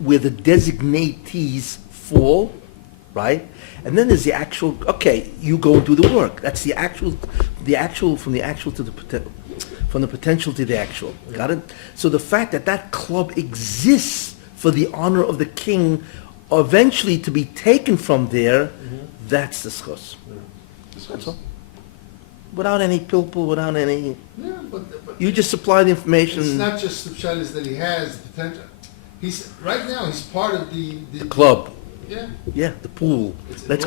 where the designatees fall, right? And then there's the actual. Okay, you go and do the work. That's the actual from the actual to the from the potential to the actual. Yeah. Got it? So the fact that that club exists for the honor of the king, eventually to be taken from there, that's the schus. Yeah. That's all. Without any pilpul, without any. Yeah, but you just supply the information. It's not just the pshat that he has the potential. He's right now. He's part of the club. Yeah. Yeah, the pool. Let's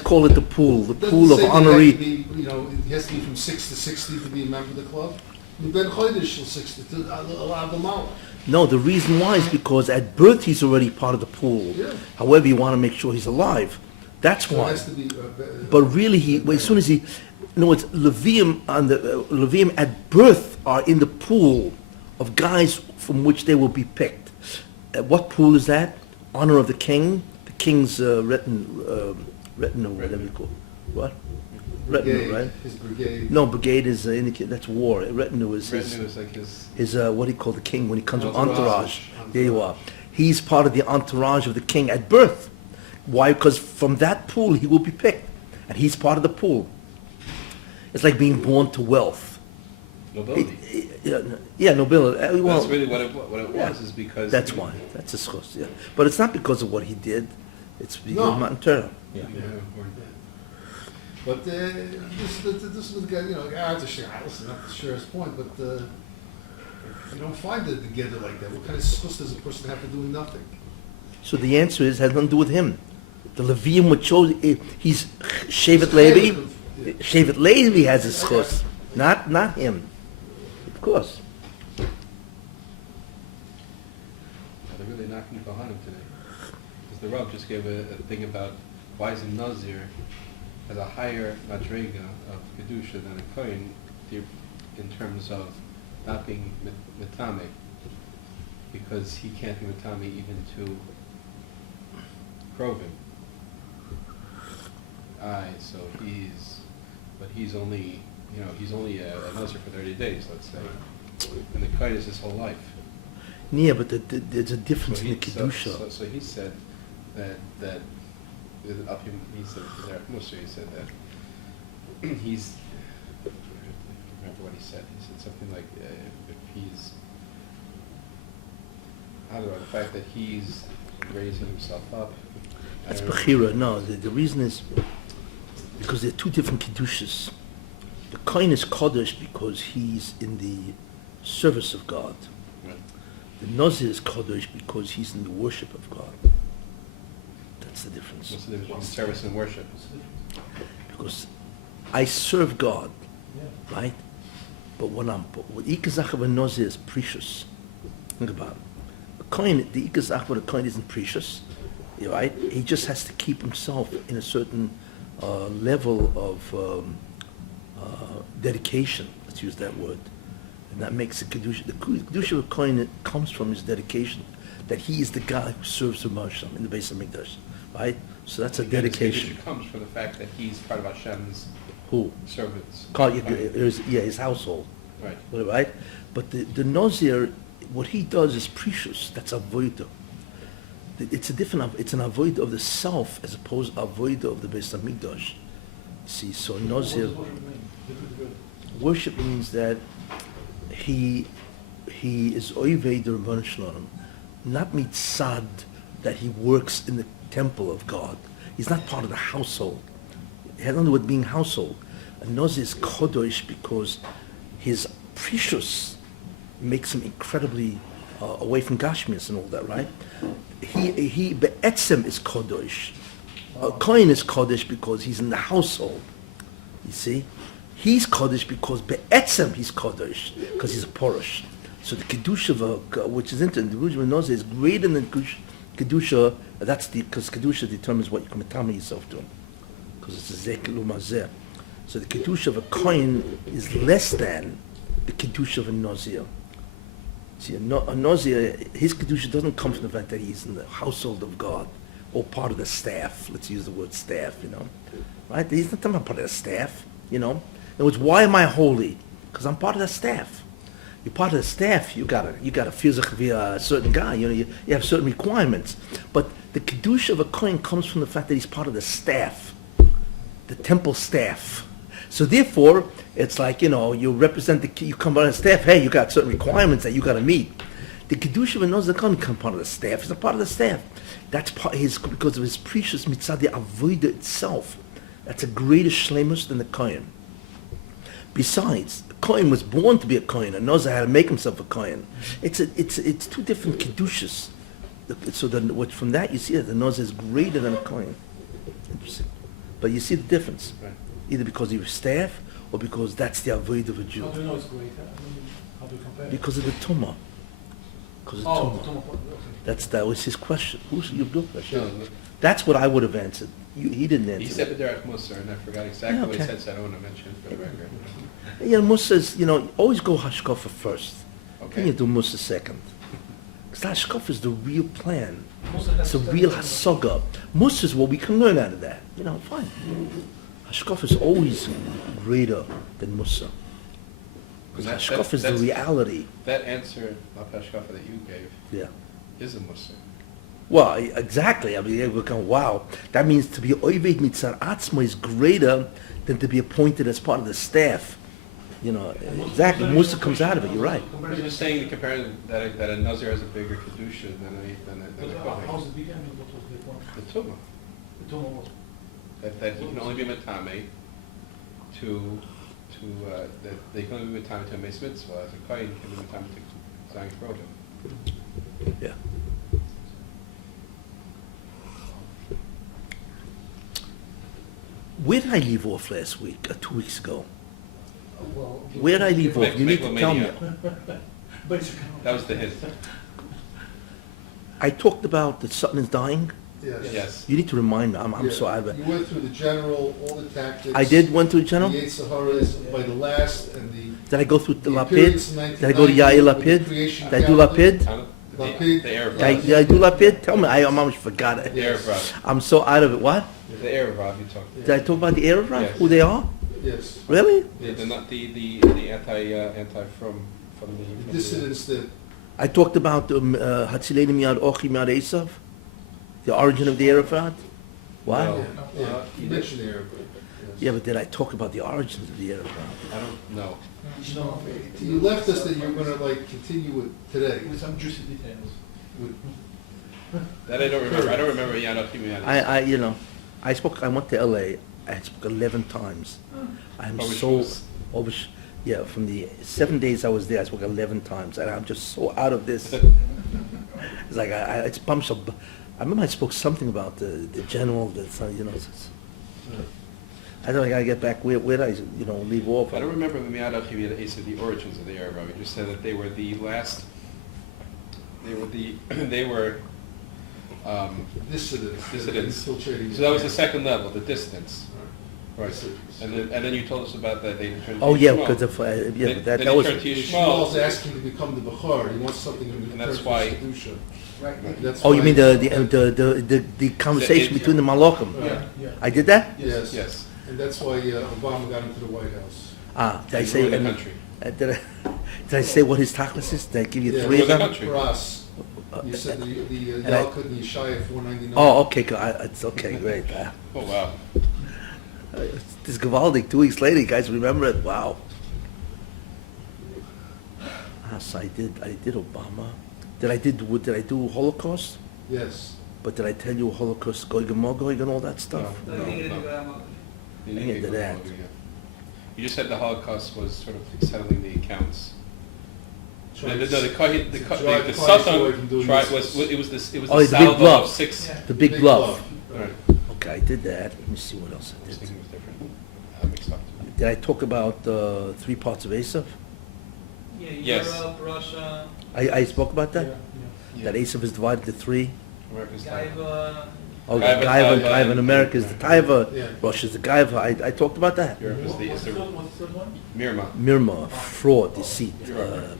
call it the pool. The pool of honoree. He has to be from 6 to 60 to be a member of the club. Ben Chodesh till 60 to allow them out. No, the reason why is because at birth he's already part of the pool. Yeah. However, you want to make sure he's alive. That's so why. It has to be, but really, as soon as he, it's Levium and the Levium at birth are in the pool of guys from which they will be picked. What pool is that? Honor of the king, the king's retinue, whatever you call it. What? Brigade, retinue, right? His brigade. No, brigade is that's war. Retinue is like his what do you call the king when he comes with entourage? There you are. He's part of the entourage of the king at birth. Why? Because from that pool he will be picked, and he's part of the pool. It's like being born to wealth. Nobility. Nobility. Well, that's really what it was, is because... That's why. That's a schus, yeah. But it's not because of what he did. It's because of Matan Torah. Yeah. But this was the guy, listen, not to share his point, but you don't find it together like that. What kind of schus does a person have for doing nothing? So the answer is, has nothing to do with him. The Levium would show, he's Shevet Levi. Shevet Levi has a schus, not him. Of course. They're really knocking Kohanim today. Because the Rav just gave a thing about why is a Nazir has a higher madrega of Kedusha than a Kohen in terms of not being Mitame, because he can't be Mitame even to Krovim. So he's only a Nazir for 30 days, let's say. And the Kohen is his whole life. Yeah, but there's a difference in the Kedusha. So he said that he said that he's, I remember what he said. He said something like, if he's, I don't know, the fact that he's raising himself up. That's Bechira. No, the reason is because there are two different Kedushas. The Kohen is Kodesh because he's in the service of God. Right. The Nazir is Kodesh because he's in the worship of God. That's the difference. What's the difference between service and worship? Because I serve God, right? But what Ikazach of a Nazir is precious. Think about it. The Ikazach of a Kohen isn't precious, right? He just has to keep himself in a certain level of dedication. Let's use that word. And that makes the Kedusha. The Kedusha of a Kohen comes from his dedication, that he is the guy who serves the Moshe in the base of Mikdash. Right? So that's a dedication. It comes from the fact that he's part of Hashem's servants. His household. Right. Right? But the Nazir, what he does is precious. That's avodah. It's an avodah of the self as opposed to avodah of the Beis Hamikdash. See, so Nazir, worship means that he is oivei the Rebbeinu Shalom, not mitzad that he works in the temple of God. He's not part of the household. It has nothing to do with being household. A Nazir is kodesh because his precious makes him incredibly away from Gashmias and all that, right? He be'etzem is kodesh. A Kohen is kodesh because he's in the household. You see? He's kodesh because be'etzem he's kodesh because he's a porosh. So the kedusha which is into the Kedusha of Nazir is greater than kedusha. That's because kedusha determines what you can metame yourself to, because it's a zekel umazeh. So the kedusha of a Kohen is less than the kedusha of a Nazir. See, a Nazir, his kedusha doesn't come from the fact that he's in the household of God or part of the staff. Let's use the word staff, right? He's not part of the staff, In other words, why am I holy? Because I'm part of the staff. You're part of the staff. You gotta physically be a certain guy. You have certain requirements. But the kedusha of a kohen comes from the fact that he's part of the staff, the temple staff. So therefore, it's like, you represent you come on the staff. Hey, you got certain requirements that you got to meet. The kedusha of a nozer doesn't come part of the staff. He's a part of the staff. That's because of his precious mitzvah, the avodah itself. That's a greater shlemus than the kohen. Besides, the kohen was born to be a kohen. A nozer had to make himself a kohen. It's two different kedushas. So from that you see that the nozer is greater than a kohen. Interesting. But you see the difference. Right. Either because he was staff or because that's the avodah of a Jew. How do you know it's greater? How do you compare? Because of the tumor. Because of Oh, tumor. okay. That was his question. Who's your blue question? No, That's what I would have answered. He didn't answer. he that. said the Derek Musar, and I forgot exactly Yeah, what he okay. said, so I don't want to mention it for the record. Musa says, always go hashkafa first. Then you Okay. do Musa second. Because hashkafa is the real plan. Musa has It's a to real stand hasaga. Musa is what we can learn out of that. Fine. Hashkafa is always greater than Musa. Because And hashkafa is the reality. That answer, Lapashkafa, that you gave, Yeah. is a Musar. Well, exactly. I mean, we're going, wow. That means to be oived mitzar atzma is greater than to be appointed as part of the staff. Exactly. Musa comes out of it. You're right. I was just saying, comparing that a Nazir has a bigger kedusha than But a how's kohen. it began? What was the point? The tumor, The tumor was. that he can only be matame that they can only be matame to a meis mitzvah, as a kohen can be matame to zayin krodim. Yeah. Where did I leave off last week, 2 weeks ago? Well, Where did I leave off? You need to tell me. Megalomania. Basically. That was the hint. I talked about that something is dying. Yes. You need to remind me. I'm Yeah. so out of it. You went through the general, all the tactics. I did went to the general. The 8 Saharas by the last and the. Did I go through the appearance Lapid? in Did I go to 1990 Yair with the Lapid? creation Did I do calendar. Lapid? Lapid. The Arab Did I, Rav. did I do Lapid? Tell me. I almost forgot it. The Arab Rav. I'm so out of it. What? The Arab Rav you talked. Did I talk about the Arab Rav? Yes. Who they are? Yes. Really? The anti from The the dissidents that. I talked about Hatzilei Miyad Ochi Miyad Esav, the origin of the Arab Rav. What? No. Yeah, You you mentioned the Arab. Yeah, but did I talk about the origins of the Arab Rav? I don't know. No, You left us that you were gonna continue with today. with some juicy details. With- That I don't remember. I don't remember Yana Kimi. I went to LA. I spoke 11 times. I'm Oh, which so was- from the 7 days I was there, I spoke 11 times, and I'm just so out of this. It's like it's bumps up. I remember I spoke something about the general. I don't. I gotta get back. Where did I leave off? I don't remember Miyad Kimi the Ace of the origins of the Arab Rav. He just said that they were the last. They were Dissidents. Dissidents. Infiltrating. So that was the second level, the distance. Right. Dissidents. And then you told us about that they turned to Oh yeah, Yishmael. because of Then that he was. turned to Yishmael's Yishmael. asking to become the Bechor. He wants something in return that's for why- his Kedusha. Right. That's Oh, you why- mean the conversation between the Malachim? Yeah, yeah. I did that. Yes. Yes. And that's why Obama got into the White House. Did I And say ruined the country. did I say what his tachlis is? Did I give you Yeah, three of the them? country. For us. Uh, You said the and I- Yalkut and Yeshaya 499. Oh, okay, it's okay, great. Oh wow. This Gavaldic, 2 weeks later, you guys remember it? Wow. So I did Obama. Did I do Holocaust? Yes. But did I tell you Holocaust, Goy Magog and all that stuff? No. No. You I didn't did get that. Gomorrah, yeah. You just said the Holocaust was sort of settling the accounts. No, the Sultan tried was the Oh, the big salvo bluff. of 6. Yeah. The big Big bluff. Right. Okay, I did that. Let me see what else I I was did. thinking it was different. I mixed up. Did I talk about 3 parts of Esav? Yeah, Yes. Europe, Russia, I spoke about that? Yeah, That Esav is divided to 3? America's time. Gaiva, Oh, Gaiva, Gaiva, Taiva, Gaiva in America is the Taiva, Yeah. Russia's the Gaiva. I talked about that. Europe is What's the the third one? Mirma, Mirma, fraud, deceit. Europe.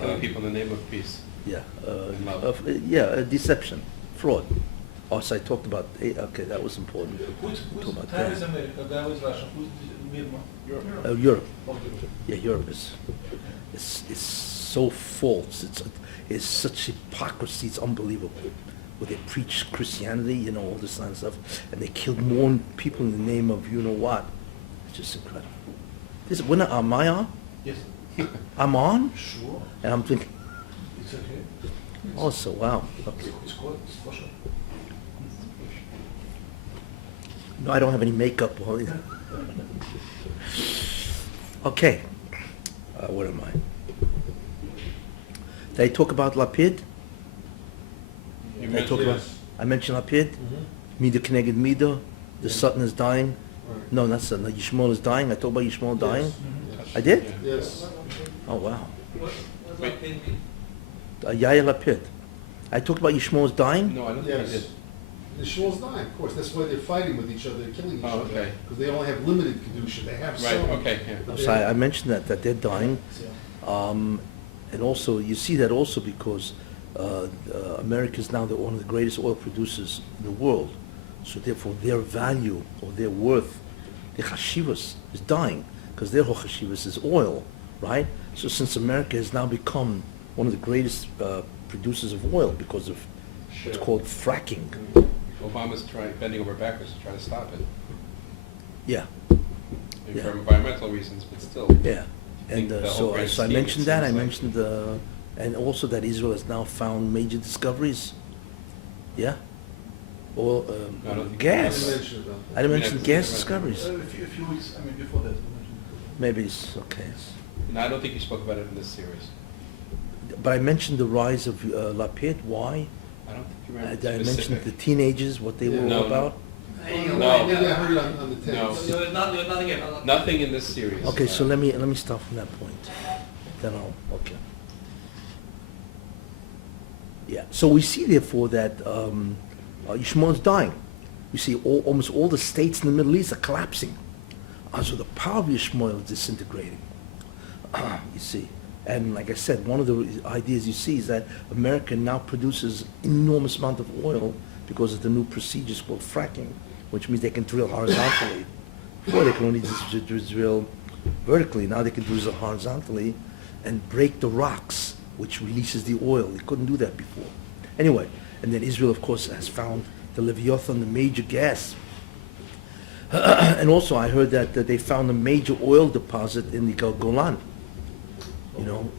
killing people in the name of peace. Yeah, And love. deception, fraud. Also, I talked about, okay, that was important. Who's Talk about Time that. is America, Gaiva is Russia, who's Myanmar? Europe. Europe, Okay. yeah, Europe is. is so false. It's such hypocrisy. It's unbelievable. Where they preach Christianity, you know, all this kind of stuff, and they killed more people in the name of you know what. It's just incredible. This when am I on? Yes. I'm on, Sure. and I'm thinking, It's okay. oh, so wow. Okay. It's good. It's kosher. No, I don't have any makeup on. Okay. Where am I? Did I talk about Lapid? You I mentioned- talk about. Yes. I mentioned Lapid. Mm-hmm. Mida Keneged Mida. The Yeah. Sutton is dying. Right. No, not Sutton. Yishmael is dying. I talked about Yishmael dying. Yes. I did? Yeah. Yes. Oh wow. What's Wait. that pin mean? Yair Lapid. I talked about Yishmael's dying. No, I don't think I Yes. did. The Shmuel's dying, of course. That's why they're fighting with each other, killing each Oh, other. okay. Because they only have limited kedusha. They have Right, some. okay, yeah. but So I mentioned that they're dying. Yeah. And also, you see that also because America is now one of the greatest oil producers in the world. So therefore, their value or their worth, their chashivas, is dying because their whole chashivas is oil, right? So since America has now become one of the greatest producers of oil because of what's Sure. called fracking. Obama's bending over backwards to try to stop it. Yeah, Maybe Yeah. for environmental reasons, but still. yeah. think And the whole so grand I scheme, it mentioned that. I seems like- mentioned and also that Israel has now found major discoveries. Yeah. Oil, I don't think- I gas. didn't mention about I that. didn't I mean, mention that's- gas that's- discoveries. A few weeks, I mean, before that, you mentioned. Maybe it's okay. No, I don't think you spoke about it in this series. But I mentioned the rise of Lapid. Why? I don't think you I, remember I mentioned specific. the teenagers, what they Yeah. were No, all no. about. No. Maybe I heard it on the tape. No. You're nothing here. Nothing in this series. Okay, so let me start from that point. Then okay. Yeah. So we see therefore that Yishmael is dying. We see almost all the states in the Middle East are collapsing. So the power of Yishmael is disintegrating. You see. And like I said, one of the ideas you see is that America now produces enormous amount of oil because of the new procedures called fracking, which means they can drill horizontally. Before they can only just drill vertically. Now they can drill horizontally and break the rocks, which releases the oil. They couldn't do that before. Anyway, and then Israel, of course, has found the Leviathan, the major gas. And also I heard that they found a major oil deposit in the Golan. You know,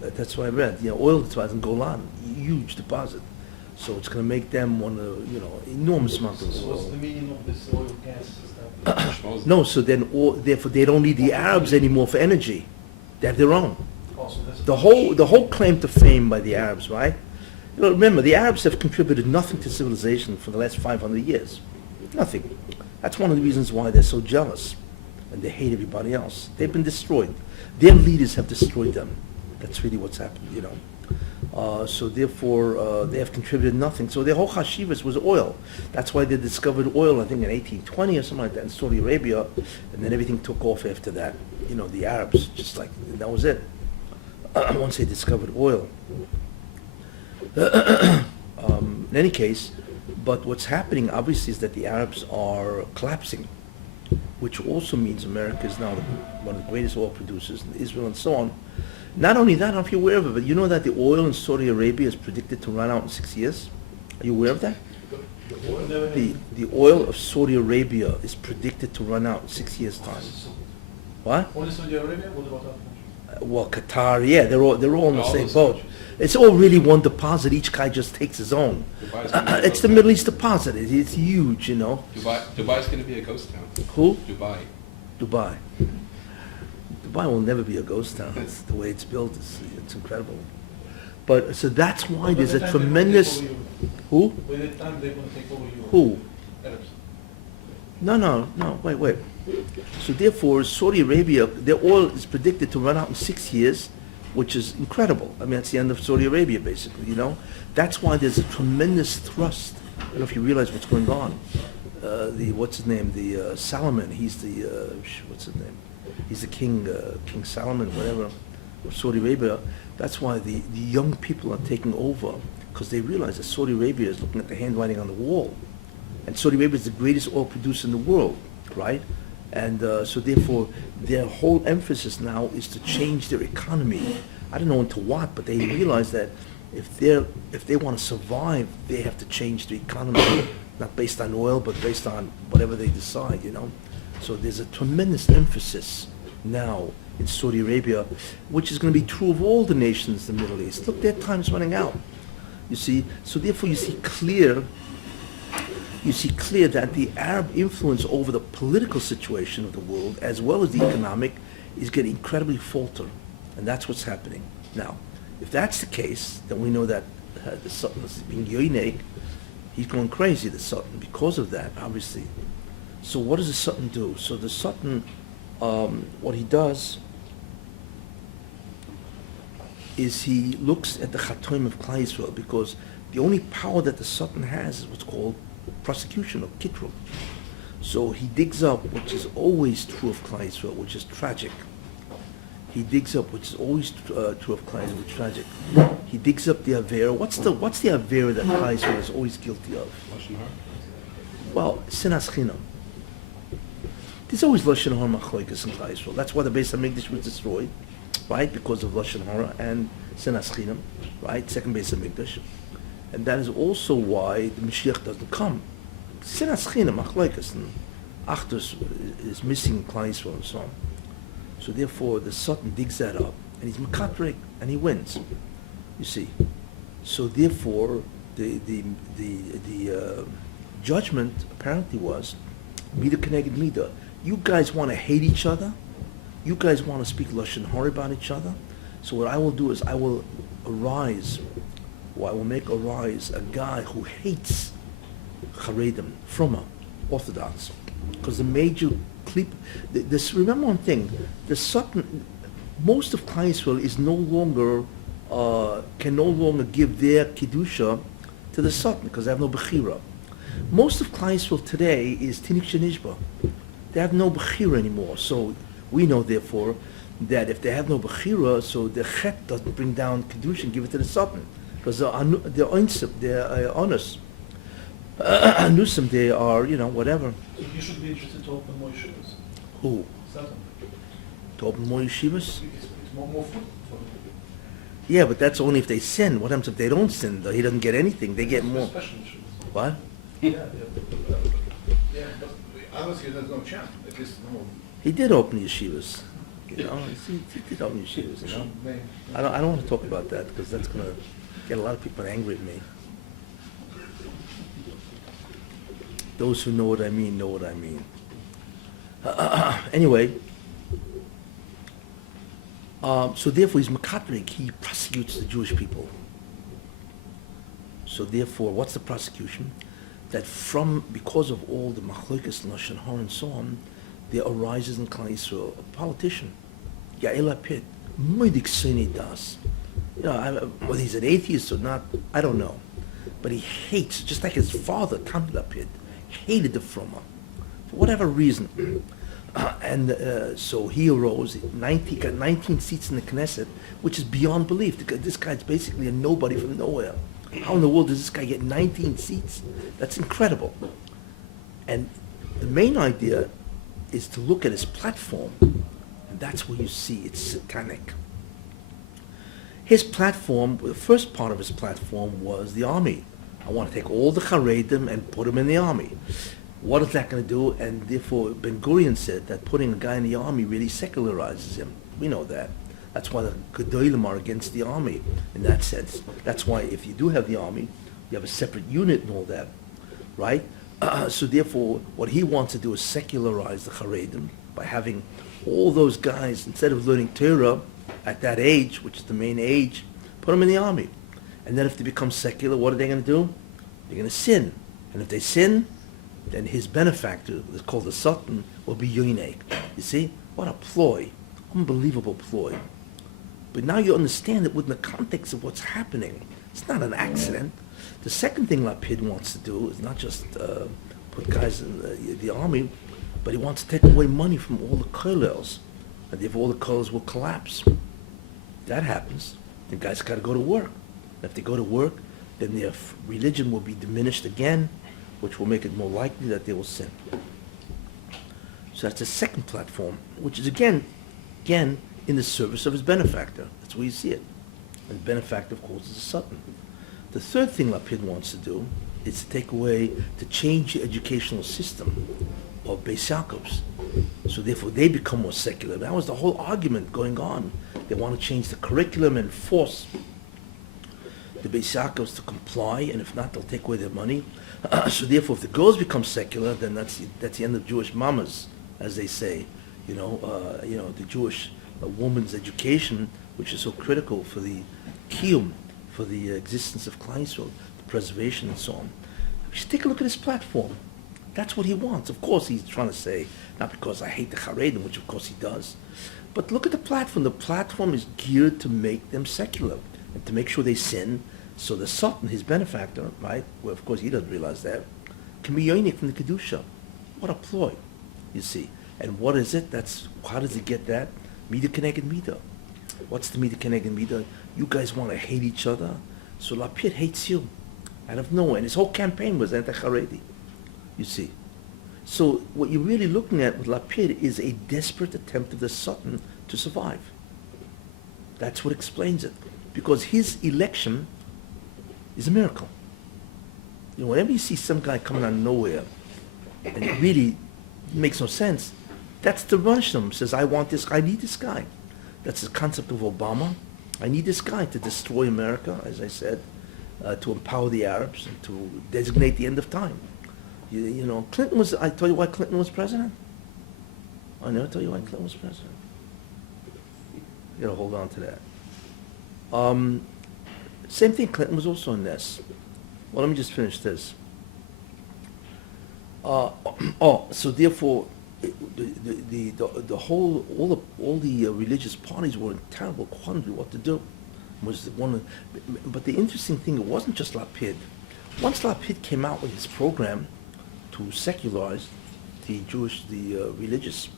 that's what I read. You know, oil deposit in Golan, huge deposit. So it's going to make them one of, enormous amount of So what's oil. the meaning of this oil gas stuff? Schmoes- No, so then, therefore, they don't need the Arabs anymore for energy. They have their own. Also, that's The whole claim to fame by the Arabs, right? Remember, the Arabs have contributed nothing to civilization for the last 500 years. Nothing. That's one of the reasons why they're so jealous and they hate everybody else. They've been destroyed. Their leaders have destroyed them. That's really what's happened, So therefore, they have contributed nothing. So their whole chashivas was oil. That's why they discovered oil, I think, in 1820 or something like that in Saudi Arabia, and then everything took off after that. The Arabs, just like, that was it. Once they discovered oil. In any case, but what's happening, obviously, is that the Arabs are collapsing, which also means America is now one of the greatest oil producers in Israel and so on. Not only that, I don't know if you're aware of it, but you know that the oil in Saudi Arabia is predicted to run out in 6 years? Are you aware of that? The oil? Never had- The oil of Saudi Arabia is predicted to run out in 6 years' time. What? Only Saudi Arabia? What about other countries? Well, Qatar, yeah, they're all in the All same those boat. countries. It's all really one deposit. Each guy just takes his own. Dubai's gonna be a It's the ghost Middle town. East deposit. It's huge, Dubai's going to be a ghost town. Who? Dubai. Dubai. Dubai will never be a ghost town. It's the way it's built. It's incredible. But so that's why there's a By the time tremendous. They Who? by the time they're going to take over Europe. Who? Arabs. No. Wait. So therefore, Saudi Arabia, their oil is predicted to run out in 6 years, which is incredible. I mean, that's the end of Saudi Arabia, basically. That's why there's a tremendous thrust. I don't know if you realize what's going on. What's his name? The Salman. He's the what's his name? He's the king, King Salman, whatever, of Saudi Arabia. That's why the young people are taking over, because they realize that Saudi Arabia is looking at the handwriting on the wall. And Saudi Arabia is the greatest oil producer in the world, right? And so therefore, their whole emphasis now is to change their economy. I don't know into what, but they realize that if they want to survive, they have to change the economy, not based on oil, but based on whatever they decide, you know. So there's a tremendous emphasis now in Saudi Arabia, which is going to be true of all the nations in the Middle East. Look, their time's running out. You see, so therefore you see clear that the Arab influence over the political situation of the world, as well as the economic, is getting incredibly falter. And that's what's happening. Now, if that's the case, then we know that the Sultan is being yoinek. He's going crazy, the Sultan, because of that, obviously. So what does the Sultan do? So the Sultan, what he does is he looks at the Chatoim of Klal Yisrael, because the only power that the Sultan has is what's called prosecution or kitrul. So he digs up, which is always true of Klal Yisrael, which is tragic. He digs up, which is always true of Klal Yisrael, which is tragic. He digs up the Avera. What's the Avera that Klal Yisrael is always guilty of? Lashon Hara? Well, sinas chinam. There's always Lashon Hara machlokes in Klal Yisrael. That's why the Beis Hamikdash was destroyed, right? Because of Lashon Hara and sinas chinam, right? Second Beis Hamikdash. And that is also why the Mashiach doesn't come. Sinas chinam, machlokes, and Achdus is missing in Klal Yisrael and so on. So therefore, the Sultan digs that up, and he's mekatrik, and he wins. You see. So therefore, the judgment apparently was Mida Keneged Mida. You guys want to hate each other. You guys want to speak Lashon Hara about each other. So what I will do is I will make arise a guy who hates Charedim, Froma, Orthodox, because the major remember one thing, the Sultan, most of Klal Yisrael is can no longer give their Kedusha to the Sultan because they have no Bechira. Most of Klal Yisrael today is Tinik Shenishba. They have no Bechira anymore. So we know, therefore, that if they have no Bechira, so the Chet doesn't bring down Kedusha and give it to the Sultan. Because they're honest. Anusim, they are, whatever. So you should be interested to open more yeshivas. Who? Sultan. To open more yeshivas? It's more food for them. Yeah, but that's only if they sin. What happens if they don't sin, though? He doesn't get anything. They get more. Special yeshivas. What? Yeah, but obviously there's no chance. At least no. He did open yeshivas. He did open yeshivas, I don't want to talk about that because that's going to get a lot of people angry at me. Those who know what I mean know what I mean. Anyway, so therefore he's Makatrik, he prosecutes the Jewish people. So therefore, what's the prosecution? That because of all the machlokes and Lashon Hara and so on, there arises in Klal Yisrael a politician, Yair Lapid, moedik soni das. Whether he's an atheist or not, I don't know. But he hates, just like his father, Tam Lapid, hated the Froma, for whatever reason. So he arose, got 19 seats in the Knesset, which is beyond belief. This guy's basically a nobody from nowhere. How in the world does this guy get 19 seats? That's incredible. And the main idea is to look at his platform, and that's where you see it's satanic. His platform, the first part of his platform was the army. I want to take all the Haredim and put them in the army. What is that going to do? And therefore, Ben Gurion said that putting a guy in the army really secularizes him. We know that. That's why the Gedolim are against the army in that sense. That's why if you do have the army, you have a separate unit and all that, right? So therefore, what he wants to do is secularize the Haredim by having all those guys, instead of learning Torah at that age, which is the main age, put them in the army. And then if they become secular, what are they going to do? They're going to sin. And if they sin, then his benefactor, that's called the Sultan, will be Yoinek. You see? What a ploy. Unbelievable ploy. But now you understand it within the context of what's happening. It's not an accident. The second thing Lapid wants to do is not just put guys in the army, but he wants to take away money from all the kollels. And therefore all the kollels will collapse. If that happens, the guys got to go to work. If they go to work, then their religion will be diminished again, which will make it more likely that they will sin. So that's the second platform, which is again, in the service of his benefactor. That's where you see it. And the benefactor, of course, is a Satan. The third thing Lapid wants to do is to change the educational system of Beis Yaakov's. So therefore they become more secular. That was the whole argument going on. They want to change the curriculum and force the Beis Yaakov's to comply, and if not, they'll take away their money. So therefore, if the girls become secular, then that's the end of Jewish mamas, as they say. The Jewish woman's education, which is so critical for the kiyum, for the existence of Klal Yisrael, the preservation and so on. Just take a look at his platform. That's what he wants. Of course, he's trying to say, not because I hate the Haredim, which of course he does, but look at the platform. The platform is geared to make them secular and to make sure they sin. So the Sultan, his benefactor, right, well, of course he doesn't realize that, can be yonik from the Kedusha. What a ploy, you see. And what is it? How does he get that? Mida Keneged Mida. What's the Mida Keneged Mida? You guys want to hate each other, so Lapid hates you out of nowhere. And his whole campaign was anti-Haredi, you see. So what you're really looking at with Lapid is a desperate attempt of the Sultan to survive. That's what explains it. Because his election is a miracle. Whenever you see some guy coming out of nowhere, and it really makes no sense, that's the Russian says, I need this guy. That's the concept of Obama. I need this guy to destroy America, as I said, to empower the Arabs, and to designate the end of time. Clinton was, I tell you why Clinton was president? I never tell you why Clinton was president. You gotta hold on to that. Same thing, Clinton was also in this. Well, let me just finish this. So therefore, the whole, all the religious parties were in terrible quandary what to do. But the interesting thing, it wasn't just Lapid. Once Lapid came out with his program to secularize the religious,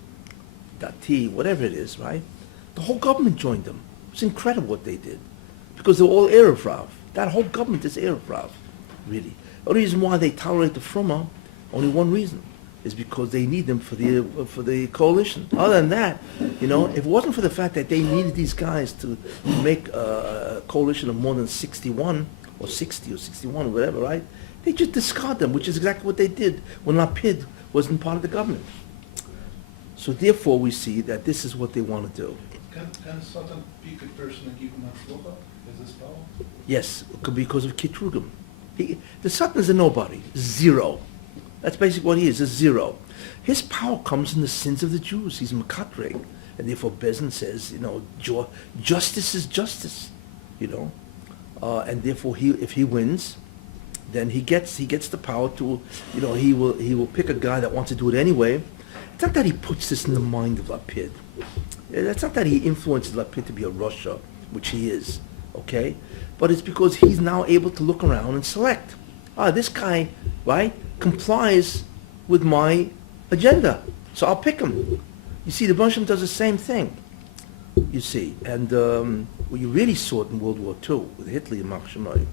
Dati, whatever it is, right? The whole government joined them. It was incredible what they did. Because they're all Erev Rav. That whole government is Erev Rav, really. The only reason why they tolerate the Fruma, only one reason, is because they need them for the coalition. Other than that, if it wasn't for the fact that they needed these guys to make a coalition of more than 61, or 60 or 61 or whatever, right? They just discard them, which is exactly what they did when Lapid wasn't part of the government. So therefore we see that this is what they want to do. Can Satan pick a person and give him a shlucha? Is this power? Yes, because of Kitrugim. The Satan is a nobody, zero. That's basically what he is, a zero. His power comes in the sins of the Jews. He's Mekatreg. And therefore Bezin says, justice is justice, and therefore if he wins, then he gets the power to, he will pick a guy that wants to do it anyway. It's not that he puts this in the mind of Lapid. It's not that he influences Lapid to be a Russia, which he is, okay? But it's because he's now able to look around and select. This guy, right, complies with my agenda, so I'll pick him. You see, the Bonsham does the same thing, you see. And what you really saw it in World War II with Hitler and Mark Shemai,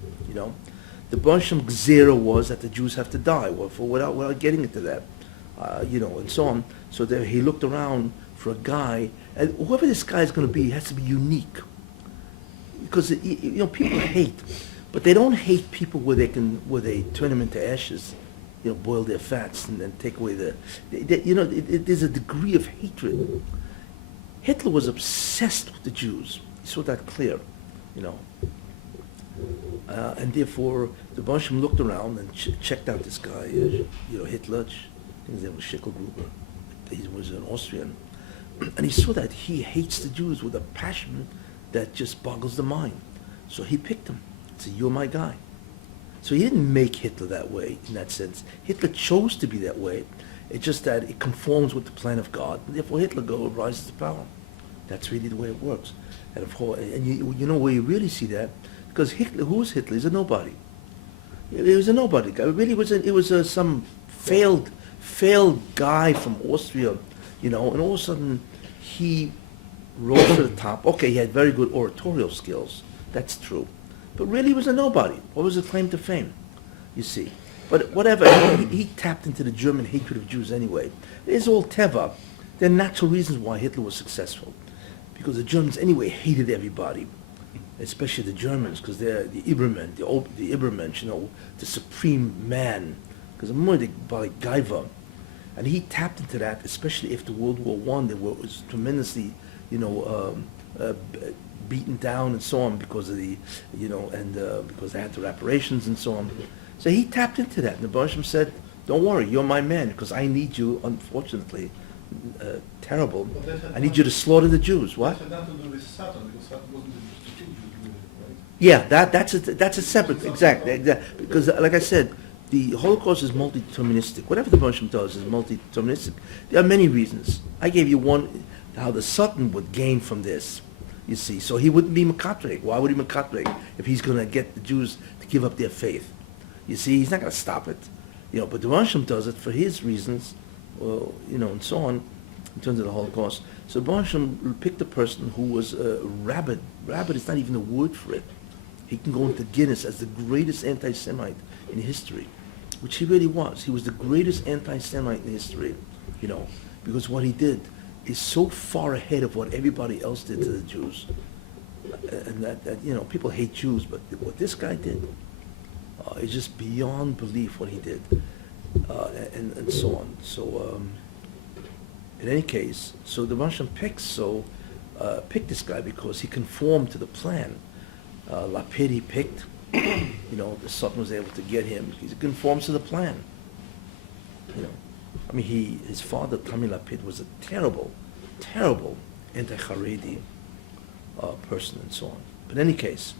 the Bonsham Gzera was that the Jews have to die, without getting into that, and so on. So there he looked around for a guy, and whoever this guy is going to be has to be unique. Because, people hate, but they don't hate people where they turn them into ashes, boil their fats and then take away there's a degree of hatred. Hitler was obsessed with the Jews. He saw that clear, and therefore the Bonsham looked around and checked out this guy, Hitler. I think his name was Schicklgruber. He was an Austrian, and he saw that he hates the Jews with a passion that just boggles the mind. So he picked him. Said, "You're my guy." So he didn't make Hitler that way in that sense. Hitler chose to be that way. It's just that it conforms with the plan of God. And therefore Hitler rises to power. That's really the way it works. And of course, where you really see that, because Hitler, who was Hitler? He's a nobody. He was a nobody guy. Really, it was some failed guy from Austria, and all of a sudden he rose to the top. Okay, he had very good oratorial skills. That's true. But really he was a nobody. What was his claim to fame? You see. But whatever, he tapped into the German hatred of Jews anyway. It's all teva. There are natural reasons why Hitler was successful. Because the Germans anyway hated everybody, especially the Germans, because they're the Ibermen, the Ibermensch, the supreme man, because more the Gaiva. And he tapped into that, especially after World War I. They was tremendously, beaten down and so on because of the, because they had the reparations and so on. So he tapped into that, and the Baruch Hashem said, "Don't worry, you're my man, because I need you." Unfortunately, terrible. But that had I need you to slaughter the Jews. What? That had nothing to do with Satan, because Satan wasn't the Jews who did it, right? Yeah, that's a separate, exactly, because like I said, the Holocaust is multi-deterministic. Whatever the Baruch Hashem does is multi-deterministic. There are many reasons. I gave you one, how the Satan would gain from this, you see. So he wouldn't be Mekatreg. Why would he Mekatreg if he's going to get the Jews to give up their faith? You see, he's not going to stop it. But the Baruch Hashem does it for his reasons, and so on, in terms of the Holocaust. So Baruch Hashem picked a person who was a rabid. Rabid is not even a word for it. He can go into Guinness as the greatest anti-Semite in history, which he really was. He was the greatest anti-Semite in history, because what he did is so far ahead of what everybody else did to the Jews. And that people hate Jews, but what this guy did is just beyond belief what he did, and so on. So, in any case, so the Russian picked this guy because he conformed to the plan. Lapid he picked, the Sultan was able to get him. He conforms to the plan. His father, Tami Lapid, was a terrible, terrible anti-Haredi person and so on. But in any case,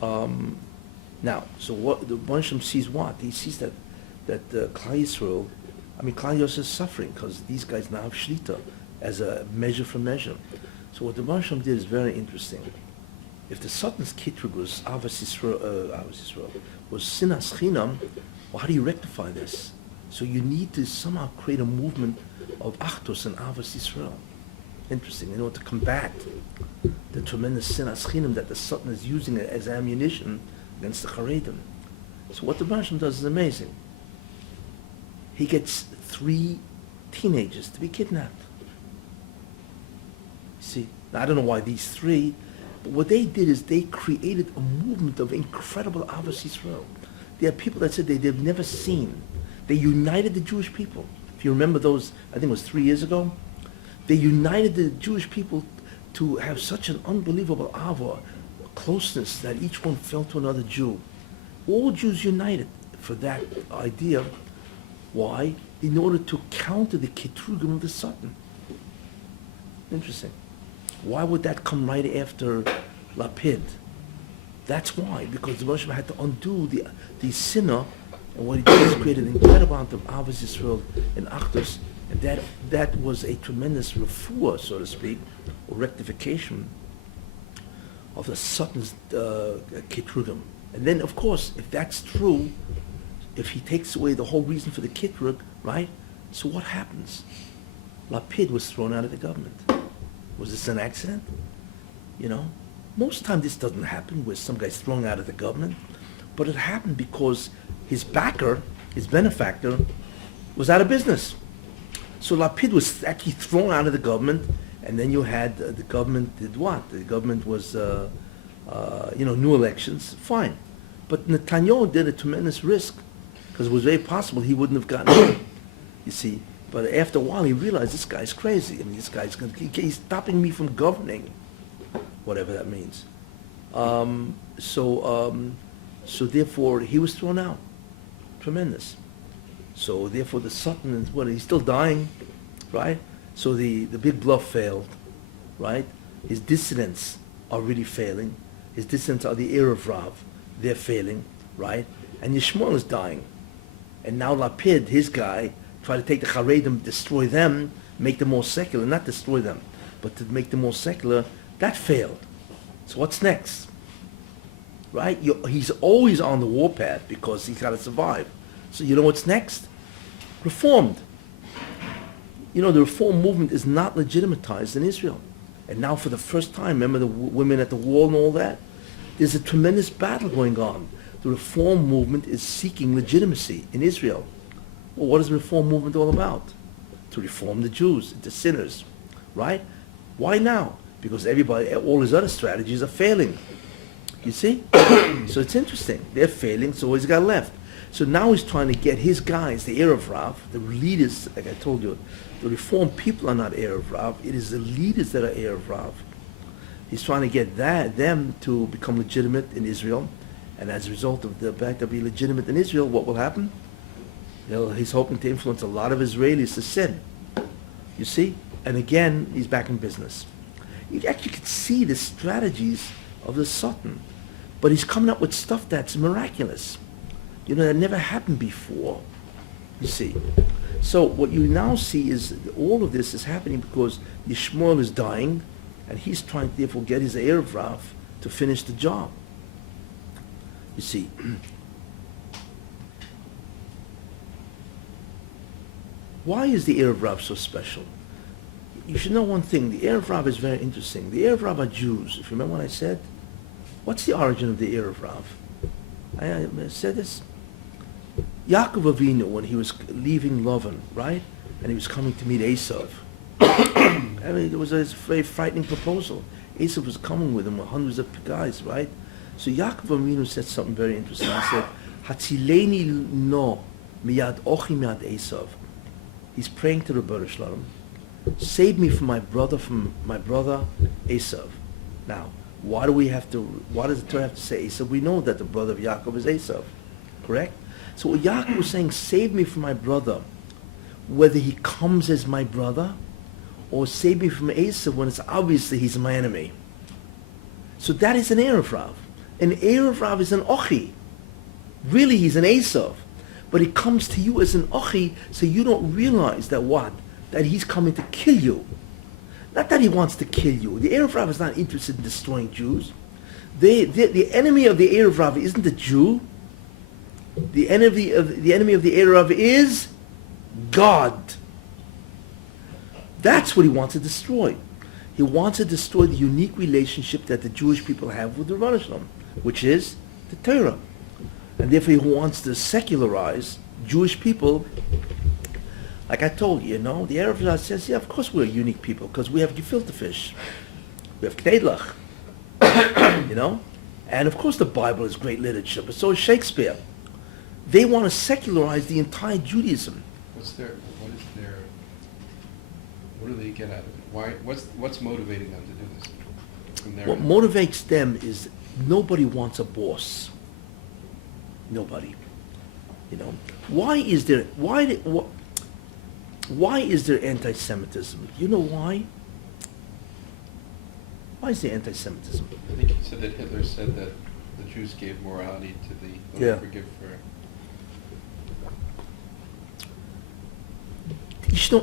now, so what the Bansham sees what? He sees that Klal Yisrael, Klal Yisrael is suffering because these guys now have Shlita as a measure for measure. So what the Bansham did is very interesting. If the Sultan's Kitrug was Avas Yisrael, was Sinas Chinam, well, how do you rectify this? So you need to somehow create a movement of Achtos and Avas Yisrael. Interesting, in order to combat the tremendous Sinas Chinam that the Sultan is using as ammunition against the Haredim. So what the Baruch does is amazing. He gets 3 teenagers to be kidnapped. See, now, I don't know why these 3, but what they did is they created a movement of incredible Avos Yisrael. There are people that said they've never seen. They united the Jewish people. If you remember those, I think it was 3 years ago, they united the Jewish people to have such an unbelievable ava, closeness that each one felt to another Jew. All Jews united for that idea. Why? In order to counter the Ketrugim of the Sultan. Interesting. Why would that come right after Lapid? That's why, because the Rosh had to undo the sinner, and what he did is create an incredible amount of Avos Yisrael and Achdus, and that was a tremendous refuah, so to speak, or rectification of the Sultan's Ketrugim. And then, of course, if that's true, if he takes away the whole reason for the Kitrug, right? So what happens? Lapid was thrown out of the government. Was this an accident? Most of the time this doesn't happen where some guy's thrown out of the government, but it happened because his backer, his benefactor, was out of business. So Lapid was actually thrown out of the government, and then you had the government did what? The government was, new elections, fine. But Netanyahu did a tremendous risk because it was very possible he wouldn't have gotten in, you see. But after a while, he realized this guy's crazy. This guy's he's stopping me from governing, whatever that means. So therefore, he was thrown out. Tremendous. So therefore, the Sultan is he's still dying, right? So the big bluff failed, right? His dissidents are really failing. His dissidents are the heir of Rav. They're failing, right? And Yishmael is dying. And now Lapid, his guy, try to take the Haredim, destroy them, make them more secular, not destroy them, but to make them more secular, that failed. So what's next? Right? He's always on the warpath because he's got to survive. So you know what's next? Reformed. The reform movement is not legitimatized in Israel. And now for the first time, remember the women at the wall and all that? There's a tremendous battle going on. The Reform movement is seeking legitimacy in Israel. Well, what is the Reform movement all about? To reform the Jews into sinners, right? Why now? Because all his other strategies are failing. You see? So it's interesting. They're failing, so he's got left. So now he's trying to get his guys, the Erev Rav, the leaders, like I told you, the Reform people are not Erev Rav. It is the leaders that are Erev Rav. He's trying to get them to become legitimate in Israel. And as a result of the fact that be legitimate in Israel, what will happen? He's hoping to influence a lot of Israelis to sin. You see? And again, he's back in business. You actually can see the strategies of the Satan. But he's coming up with stuff that's miraculous. That never happened before. You see? So what you now see is all of this is happening because Yishmael is dying, and he's trying to therefore get his Erev Rav to finish the job. You see? Why is the Erev Rav so special? You should know one thing. The Erev Rav is very interesting. The Erev Rav are Jews. If you remember what I said, what's the origin of the Erev Rav? I said this. Yaakov Avinu, when he was leaving Lavan, right, and he was coming to meet Esav, I mean, it was a very frightening proposal. Esav was coming with him, with hundreds of guys, right? So Yaakov Avinu said something very interesting. He said, "Hatzileni no miyad ochi miyad Esav." He's praying to the Rebbe Shalom, save me from my brother Esav. Now, why does the Torah have to say Esav? We know that the brother of Yaakov is Esav, correct? So what Yaakov was saying, save me from my brother, whether he comes as my brother, or save me from Esav when it's obviously he's my enemy. So that is an Erev Rav. An Erev Rav is an Ochi. Really, he's an Esav. But he comes to you as an Ochi, so you don't realize that what? That he's coming to kill you. Not that he wants to kill you. The Erev Rav is not interested in destroying Jews. The enemy of the Erev Rav isn't the Jew. The enemy of the Erev Rav is God. That's what he wants to destroy. He wants to destroy the unique relationship that the Jewish people have with the Rebbe Shalom, which is the Torah. And therefore he wants to secularize Jewish people. Like I told you, the Erev Rav says, yeah, of course we're a unique people, because we have gefilte fish. We have knedlach. And of course the Bible is great literature, but so is Shakespeare. They want to secularize the entire Judaism. What do they get out of it? What's motivating them to do this? From their What end? motivates them is nobody wants a boss. Nobody. Why is there anti-Semitism? You know why? Why is there anti-Semitism? I think you said that Hitler said that the Jews gave morality to the Yeah. forgive for.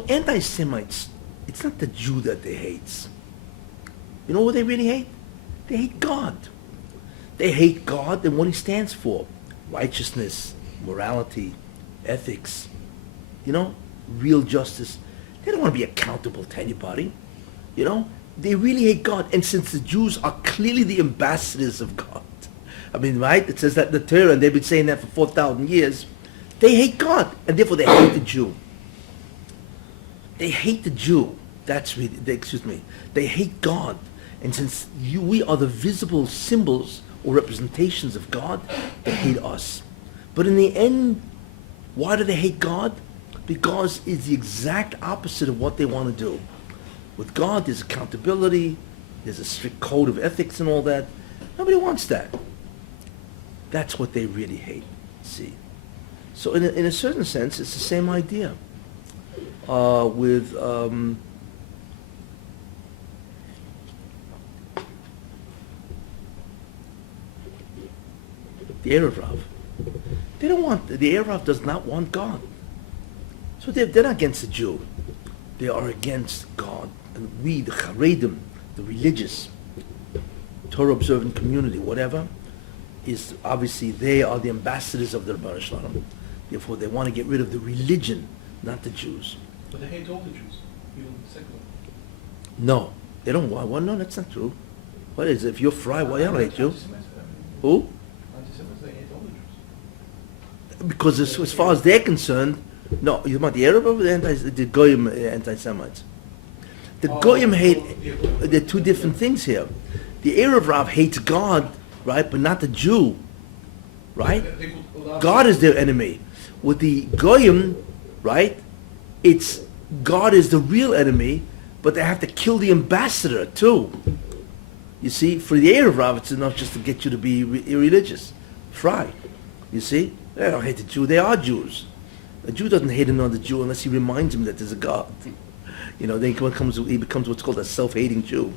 Anti-Semites, it's not the Jew that they hate. You know what they really hate? They hate God. They hate God and what he stands for. Righteousness, morality, ethics, real justice. They don't want to be accountable to anybody. They really hate God. And since the Jews are clearly the ambassadors of God, I mean, right? It says that in the Torah, and they've been saying that for 4,000 years. They hate God, and therefore they hate the Jew. They hate the Jew. They hate God. And since we are the visible symbols or representations of God, they hate us. But in the end, why do they hate God? Because it's the exact opposite of what they want to do. With God, there's accountability, there's a strict code of ethics and all that. Nobody wants that. That's what they really hate, see. So in a certain sense, it's the same idea. With the Erev Rav. The Erev Rav does not want God. So they're not against the Jew. They are against God. And we, the Charedim, the religious, Torah-observant community, whatever, is obviously they are the ambassadors of the Rebbe Shalom. Therefore, they want to get rid of the religion, not the Jews. But they hate all the Jews, even secular. No, they don't want. Well, no, that's not true. What is it? If you're fry, why don't they hate you? Who? Anti-Semitism, they hate all the Jews. because as far as they're concerned, no, you want the Arab or the Goyim anti-Semites? The Goyim hate. There are two different things here. The Arab Rav hates God, right, but not the Jew, right? God is their enemy. With the Goyim, right, it's God is the real enemy, but they have to kill the ambassador too. You see, for the Arab Rav, it's enough just to get you to be irreligious. Fry. You see? They don't hate the Jew, they are Jews. A Jew doesn't hate another Jew unless he reminds him that there's a God. You know, then he becomes what's called a self-hating Jew.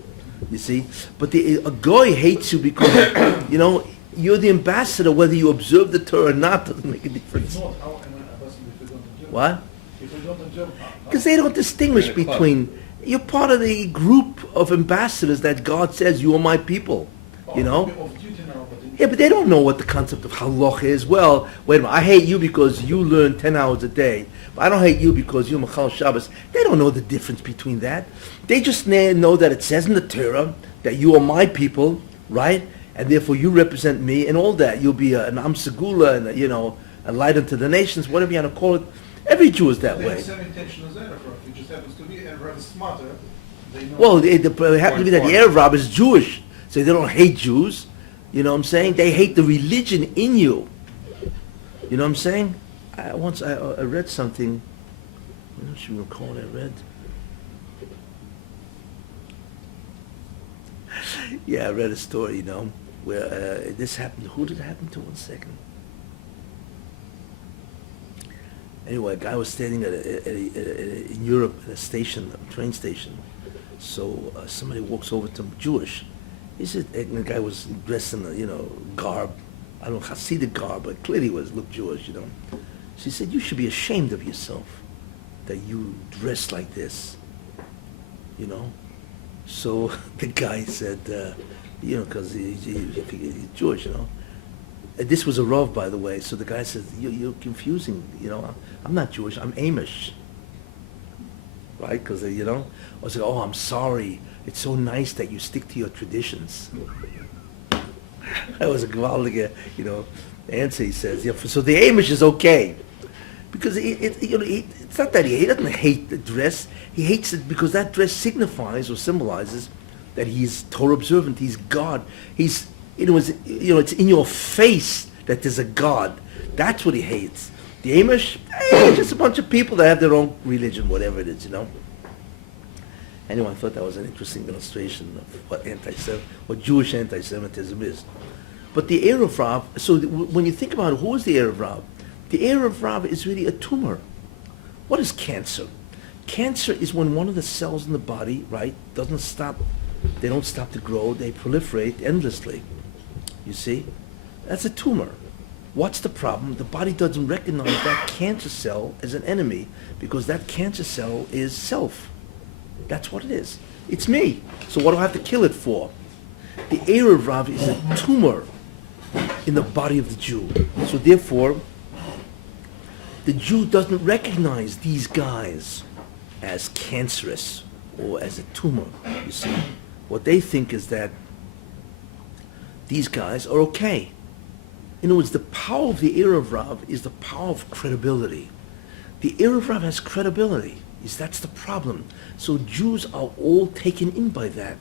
You see? But a Goy hates you because, you know, you're the ambassador, whether you observe the Torah or not, doesn't make a difference. If not, how am I Abbasi if we don't observe? What? If we don't observe, Because they don't distinguish You're in a club. between, you're part of the group of ambassadors that God says, you are my people. You know? Of duty now, but in Yeah, but they don't know what the concept of halach is. Well, wait a minute, I hate you because you learn 10 hours a day. But I don't hate you because you're Machal Shabbos. They don't know the difference between that. They just know that it says in the Torah that you are my people, right? And therefore you represent me and all that. You'll be an Am Segula and, you know, a light unto the nations, whatever you want to call it. Every Jew is that they way. have the same intention as Arab. It just happens to be Arab is smarter. They know. Well, it happens to be that the Arab Rab is Jewish, so they don't hate Jews. You know what I'm saying? They hate the religion in you. You know what I'm saying? Once I read something, I'm not sure you recall what I read. Yeah, I read a story, you know, where this happened. Who did it happen to? 1 second. Anyway, a guy was standing in Europe at a station, a train station. So somebody walks over to him, Jewish. He said, and the guy was dressed in a, you know, garb. I don't know, Hasidic garb, but clearly looked Jewish, you know. She said, you should be ashamed of yourself that you dress like this, you know. So the guy said, you know, because he's Jewish, you know. And this was a Rav, by the way. So the guy says, you're confusing, you know. I'm not Jewish, I'm Amish. Right? Because, you know, I was like, oh, I'm sorry. It's so nice that you stick to your traditions. That was a gewaltige, you know, answer, he says. Yeah, so the Amish is okay. Because you know, it's not that he doesn't hate the dress. He hates it because that dress signifies or symbolizes that he's Torah observant, he's God. He's, you know, it's in your face that there's a God. That's what he hates. The Amish, just a bunch of people that have their own religion, whatever it is, you know. Anyway, I thought that was an interesting illustration of what Jewish anti-Semitism is. But the Erev Rav, so when you think about it, who is the Erev Rav? The Erev Rav is really a tumor. What is cancer? Cancer is when one of the cells in the body, right, doesn't stop, they don't stop to grow, they proliferate endlessly. You see? That's a tumor. What's the problem? The body doesn't recognize that cancer cell as an enemy because that cancer cell is self. That's what it is. It's me. So what do I have to kill it for? The Erev Rav is a tumor in the body of the Jew. So therefore, the Jew doesn't recognize these guys as cancerous or as a tumor, you see. What they think is that these guys are okay. In other words, the power of the Erev Rav is the power of credibility. The Erev Rav has credibility. That's the problem. So Jews are all taken in by that.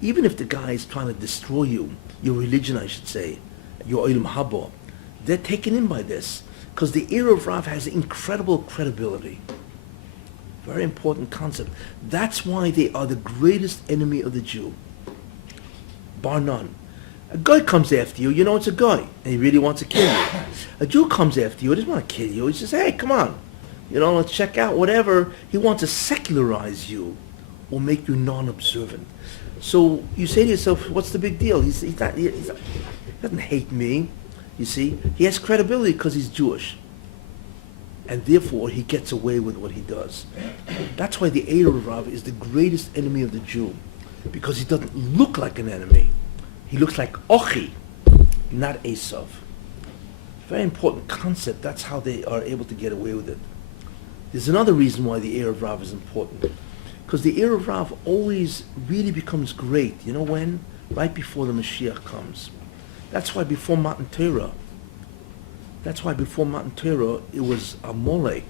Even if the guy is trying to destroy you, your religion, I should say, your Olam Haba, they're taken in by this. Because the Erev Rav has incredible credibility. Very important concept. That's why they are the greatest enemy of the Jew. Bar none. A guy comes after you, you know it's a guy, and he really wants to kill you. A Jew comes after you, he doesn't want to kill you, he says, hey, come on. You know, let's check out whatever. He wants to secularize you or make you non-observant. So you say to yourself, what's the big deal? He doesn't hate me, you see. He has credibility because he's Jewish. And therefore, he gets away with what he does. That's why the Erev Rav is the greatest enemy of the Jew. Because he doesn't look like an enemy. He looks like Ochi, not Esav. Very important concept. That's how they are able to get away with it. There's another reason why the Erev Rav is important. Because the Erev Rav always really becomes great. You know when? Right before the Mashiach comes. That's why before Matan Torah, That's why before Matan Torah, it was Amalek,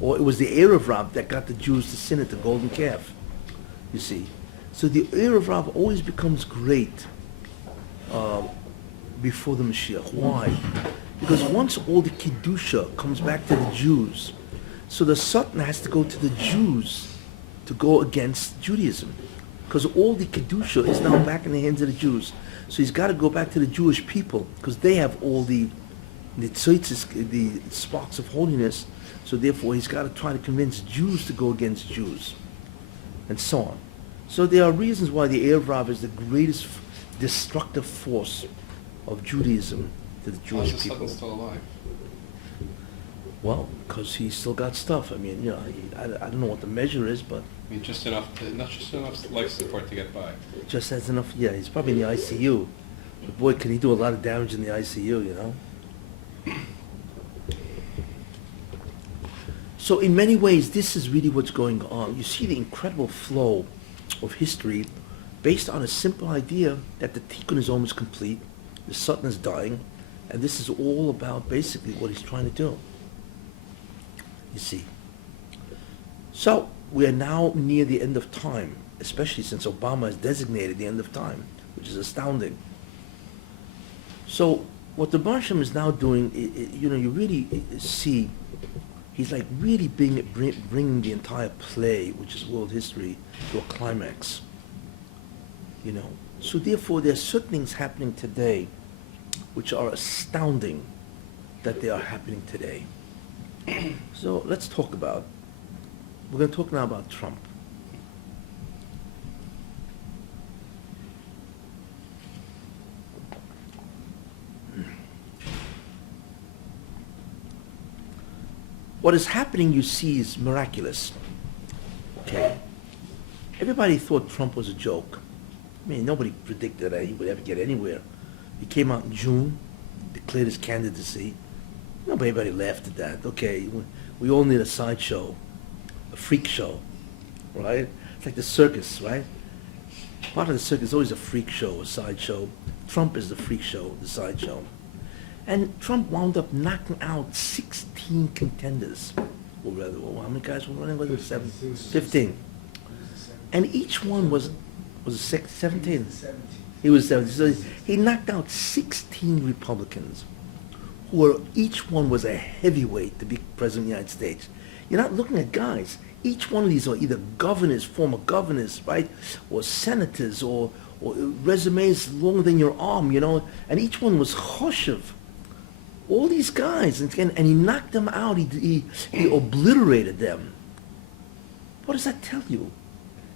or it was the Erev Rav that got the Jews to sin at the golden calf. You see, so the Erev Rav always becomes great before the Mashiach. Why? Because once all the Kedusha comes back to the Jews, so the Satan has to go to the Jews to go against Judaism. Because all the Kedusha is now back in the hands of the Jews. So he's got to go back to the Jewish people, because they have all the tzotzis, the sparks of holiness. So therefore he's got to try to convince Jews to go against Jews, and so on. So there are reasons why the Erev Rav is the greatest destructive force of Judaism to the Jewish How's the people. Satan still alive? Well, because he's still got stuff. I mean, I don't know what the measure is, but I mean, just enough, not just enough life support to get by. just has enough. Yeah, he's probably in the ICU. But boy, can he do a lot of damage in the ICU, you know? So in many ways, this is really what's going on. You see the incredible flow of history based on a simple idea that the Tikkun is almost complete, the Satan is dying, and this is all about basically what he's trying to do. You see. So we are now near the end of time, especially since Obama has designated the end of time, which is astounding. So what the Barsham is now doing, you really see, he's like really bringing the entire play, which is world history, to a climax. You know, so therefore there are certain things happening today which are astounding that they are happening today. So let's talk about, we're going to talk now about Trump. What is happening, you see, is miraculous. Okay. Everybody thought Trump was a joke. I mean, nobody predicted that he would ever get anywhere. He came out in June, declared his candidacy. Nobody laughed at that. Okay, we all need a sideshow, a freak show, right? It's like the circus, right? Part of the circus is always a freak show, a sideshow. Trump is the freak show, the sideshow. And Trump wound up knocking out 16 contenders. Or rather, how many guys were running? Was it 15. And each one was 17? He was 17. So he knocked out 16 Republicans, who were, each one was a heavyweight to be president of the United States. You're not looking at guys. Each one of these are either governors, former governors, right? Or senators, or resumes longer than your arm, you know? And each one was choshev. All these guys, and he knocked them out. He obliterated them. What does that tell you?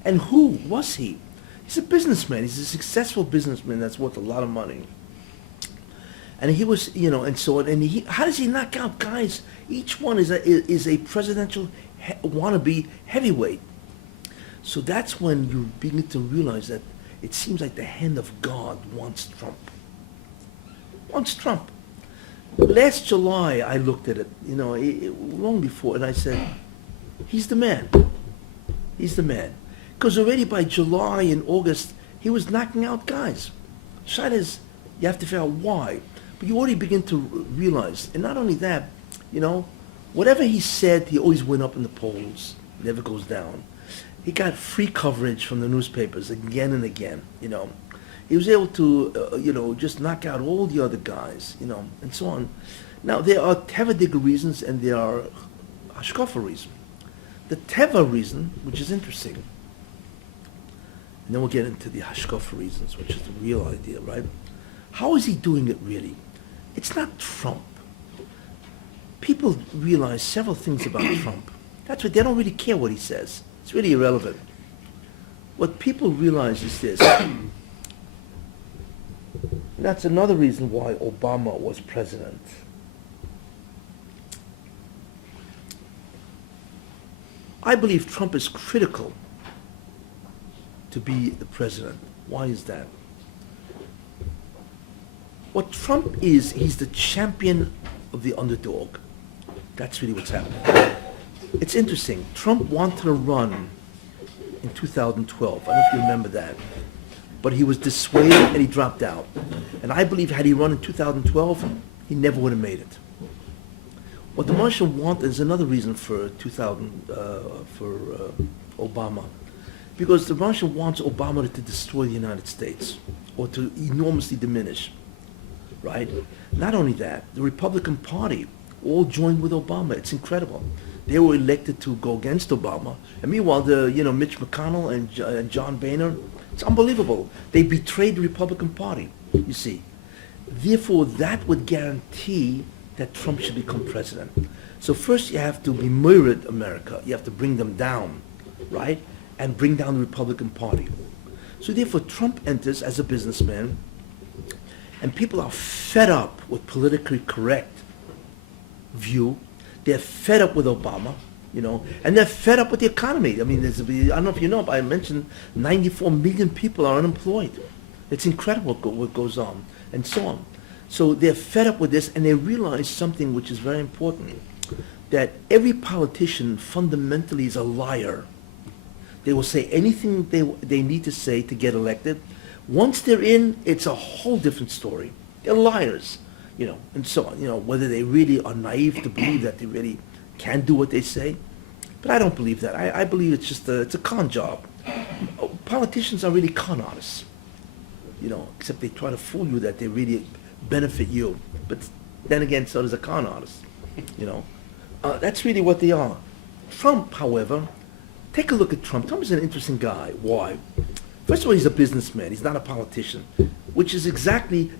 And who was he? He's a businessman. He's a successful businessman that's worth a lot of money. And he was, you know, and so, and he, how does he knock out guys? Each one is a presidential wannabe heavyweight. So that's when you begin to realize that it seems like the hand of God wants Trump. Wants Trump. Last July, I looked at it, you know, long before, and I said, he's the man. He's the man. Because already by July and August, he was knocking out guys. Shot is, you have to figure out why. But you already begin to realize, and not only that, you know, whatever he said, he always went up in the polls, never goes down. He got free coverage from the newspapers again and again, you know. He was able to, you know, just knock out all the other guys, you know, and so on. Now, there are Teva reasons and there are Hashkafa reasons. The Teva reason, which is interesting, and then we'll get into the Hashkafa reasons, which is the real idea, right? How is he doing it really? It's not Trump. People realize several things about Trump. That's why they don't really care what he says. It's really irrelevant. What people realize is this. That's another reason why Obama was president. I believe Trump is critical to be the president. Why is that? What Trump is, he's the champion of the underdog. That's really what's happening. It's interesting. Trump wanted to run in 2012. I don't know if you remember that. But he was dissuaded and he dropped out. And I believe had he run in 2012, he never would have made it. What the Martians want is another reason for Obama, because the Martian wants Obama to destroy the United States or to enormously diminish, right? Not only that, the Republican Party all joined with Obama. It's incredible. They were elected to go against Obama, and meanwhile, Mitch McConnell and John Boehner, it's unbelievable. They betrayed the Republican Party. You see, therefore, that would guarantee that Trump should become president. So first, you have to be mirrored America. You have to bring them down, right, and bring down the Republican Party. So therefore, Trump enters as a businessman, and people are fed up with politically correct view. They're fed up with Obama, and they're fed up with the economy. I mean, I don't know if you know, but I mentioned 94 million people are unemployed. It's incredible what goes on, and so on. So they're fed up with this, and they realize something which is very important, that every politician fundamentally is a liar. They will say anything they need to say to get elected. Once they're in, it's a whole different story. They're liars, and so on. Whether they really are naive to believe that they really can do what they say. But I don't believe that. I believe it's just it's a con job. Politicians are really con artists, except they try to fool you that they really benefit you. But then again, so does a con artist, That's really what they are. Trump, however, take a look at Trump. Trump is an interesting guy. Why? First of all, he's a businessman. He's not a politician, which is exactly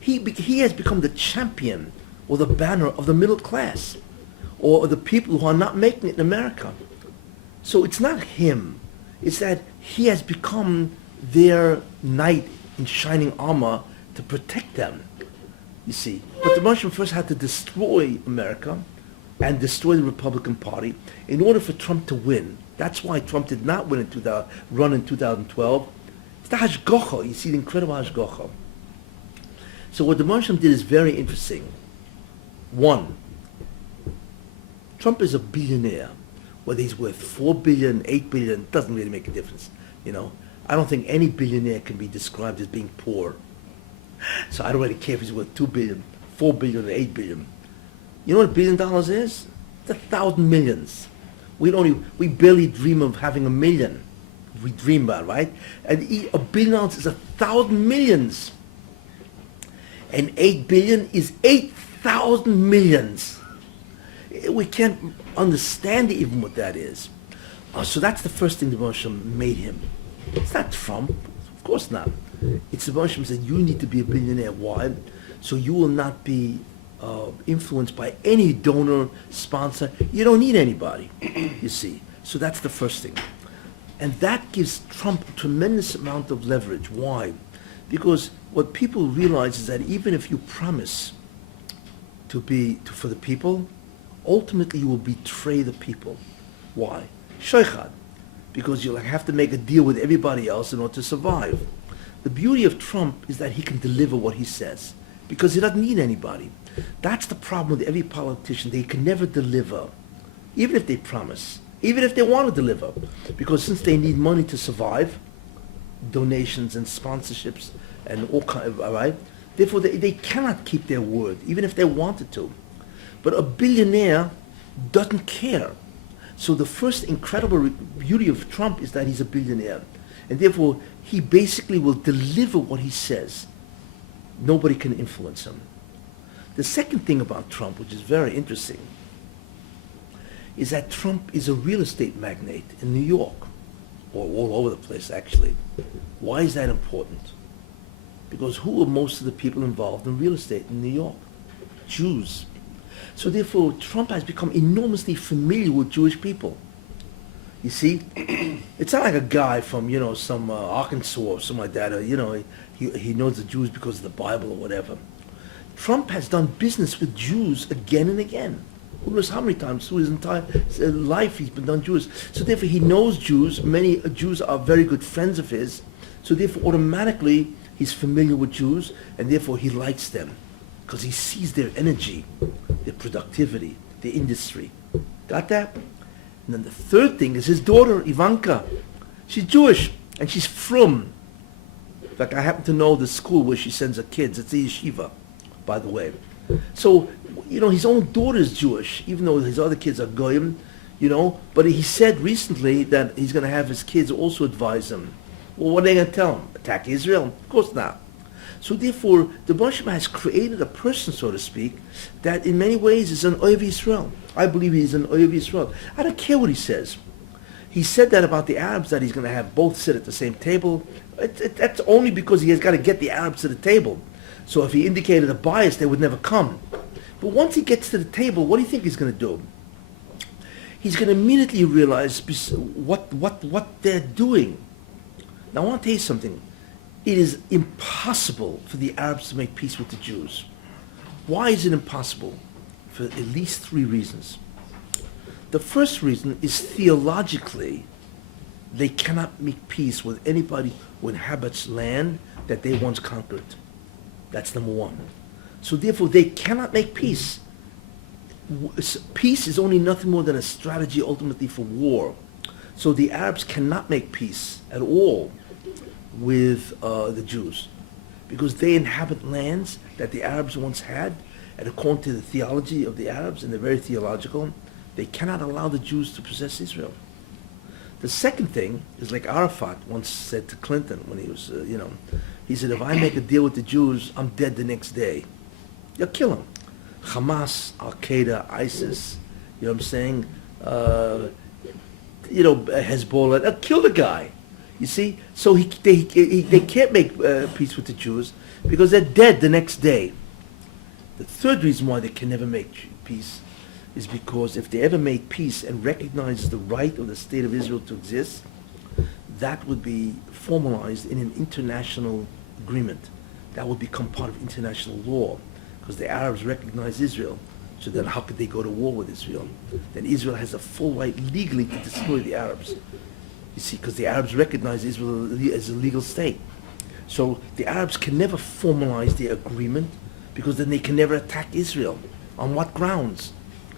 he has become the champion or the banner of the middle class or the people who are not making it in America. So it's not him. It's that he has become their knight in shining armor to protect them, you see. But the Russians first had to destroy America and destroy the Republican Party in order for Trump to win. That's why Trump did not win run in 2012. It's the hashgacha. You see the incredible hashgacha. So what the Marsham did is very interesting. One, Trump is a billionaire. Whether he's worth 4 billion, 8 billion, doesn't really make a difference. I don't think any billionaire can be described as being poor. So I don't really care if he's worth 2 billion, 4 billion, or 8 billion. You know what $1 billion is? It's 1,000 millions. We barely dream of having 1 million. We dream about, right? And $1 billion is 1,000 millions. And 8 billion is 8,000 millions. We can't understand even what that is. So that's the first thing the Moshe made him. It's not Trump, of course not. It's the Moshe said, you need to be a billionaire. Why? So you will not be influenced by any donor, sponsor. You don't need anybody, you see. So that's the first thing. And that gives Trump a tremendous amount of leverage. Why? Because what people realize is that even if you promise for the people, ultimately you will betray the people. Why? Sheikhad. Because you'll have to make a deal with everybody else in order to survive. The beauty of Trump is that he can deliver what he says because he doesn't need anybody. That's the problem with every politician. They can never deliver, even if they promise, even if they want to deliver. Because since they need money to survive, donations and sponsorships and all kind of, all right? Therefore, they cannot keep their word, even if they wanted to. But a billionaire doesn't care. So the first incredible beauty of Trump is that he's a billionaire. And therefore, he basically will deliver what he says. Nobody can influence him. The second thing about Trump, which is very interesting, is that Trump is a real estate magnate in New York, or all over the place, actually. Why is that important? Because who are most of the people involved in real estate in New York? Jews. So therefore, Trump has become enormously familiar with Jewish people. You see, it's not like a guy from, some Arkansas or something like that, or, he knows the Jews because of the Bible or whatever. Trump has done business with Jews again and again. Who knows how many times through his entire life he's been done Jews. So therefore he knows Jews. Many Jews are very good friends of his. So therefore automatically he's familiar with Jews and therefore he likes them because he sees their energy, their productivity, their industry. Got that? And then the third thing is his daughter, Ivanka. She's Jewish and she's frum. In fact, I happen to know the school where she sends her kids. It's a yeshiva, by the way. So, his own daughter is Jewish, even though his other kids are goyim, But he said recently that he's going to have his kids also advise him. Well, what are they going to tell him? Attack Israel? Of course not. So therefore, the Baruch Shem has created a person, so to speak, that in many ways is an Oyev Yisrael. I believe he's an Oyev Yisrael. I don't care what he says. He said that about the Arabs, that he's going to have both sit at the same table. That's only because he has got to get the Arabs to the table. So if he indicated a bias, they would never come. But once he gets to the table, what do you think he's going to do? He's going to immediately realize what they're doing. Now I want to tell you something. It is impossible for the Arabs to make peace with the Jews. Why is it impossible? For at least 3 reasons. The first reason is theologically, they cannot make peace with anybody who inhabits land that they once conquered. That's number 1. So therefore, they cannot make peace. Peace is only nothing more than a strategy ultimately for war. So the Arabs cannot make peace at all with the Jews, because they inhabit lands that the Arabs once had, and according to the theology of the Arabs, and they're very theological, they cannot allow the Jews to possess Israel. The second thing is like Arafat once said to Clinton when he was, he said, if I make a deal with the Jews, I'm dead the next day. You'll kill him. Hamas, Al-Qaeda, ISIS, you know what I'm saying? Hezbollah, they'll kill the guy. You see? So they can't make peace with the Jews because they're dead the next day. The third reason why they can never make peace is because if they ever made peace and recognized the right of the state of Israel to exist, that would be formalized in an international agreement. That would become part of international law, because the Arabs recognize Israel. So then how could they go to war with Israel? Then Israel has a full right legally to destroy the Arabs. You see, because the Arabs recognize Israel as a legal state. So the Arabs can never formalize the agreement, because then they can never attack Israel. On what grounds?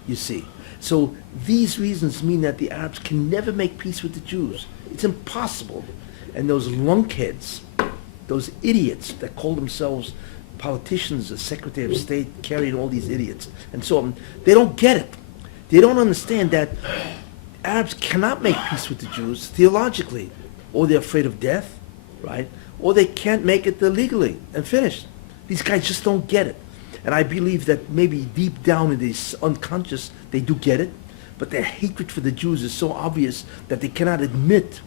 You see. So these reasons mean that the Arabs can never make peace with the Jews. It's impossible. And those lunkheads, those idiots that call themselves politicians, the Secretary of State, carrying all these idiots, and so on, they don't get it. They don't understand that Arabs cannot make peace with the Jews theologically, or they're afraid of death, right? Or they can't make it legally and finish. These guys just don't get it. And I believe that maybe deep down in this unconscious, they do get it, but their hatred for the Jews is so obvious that they cannot admit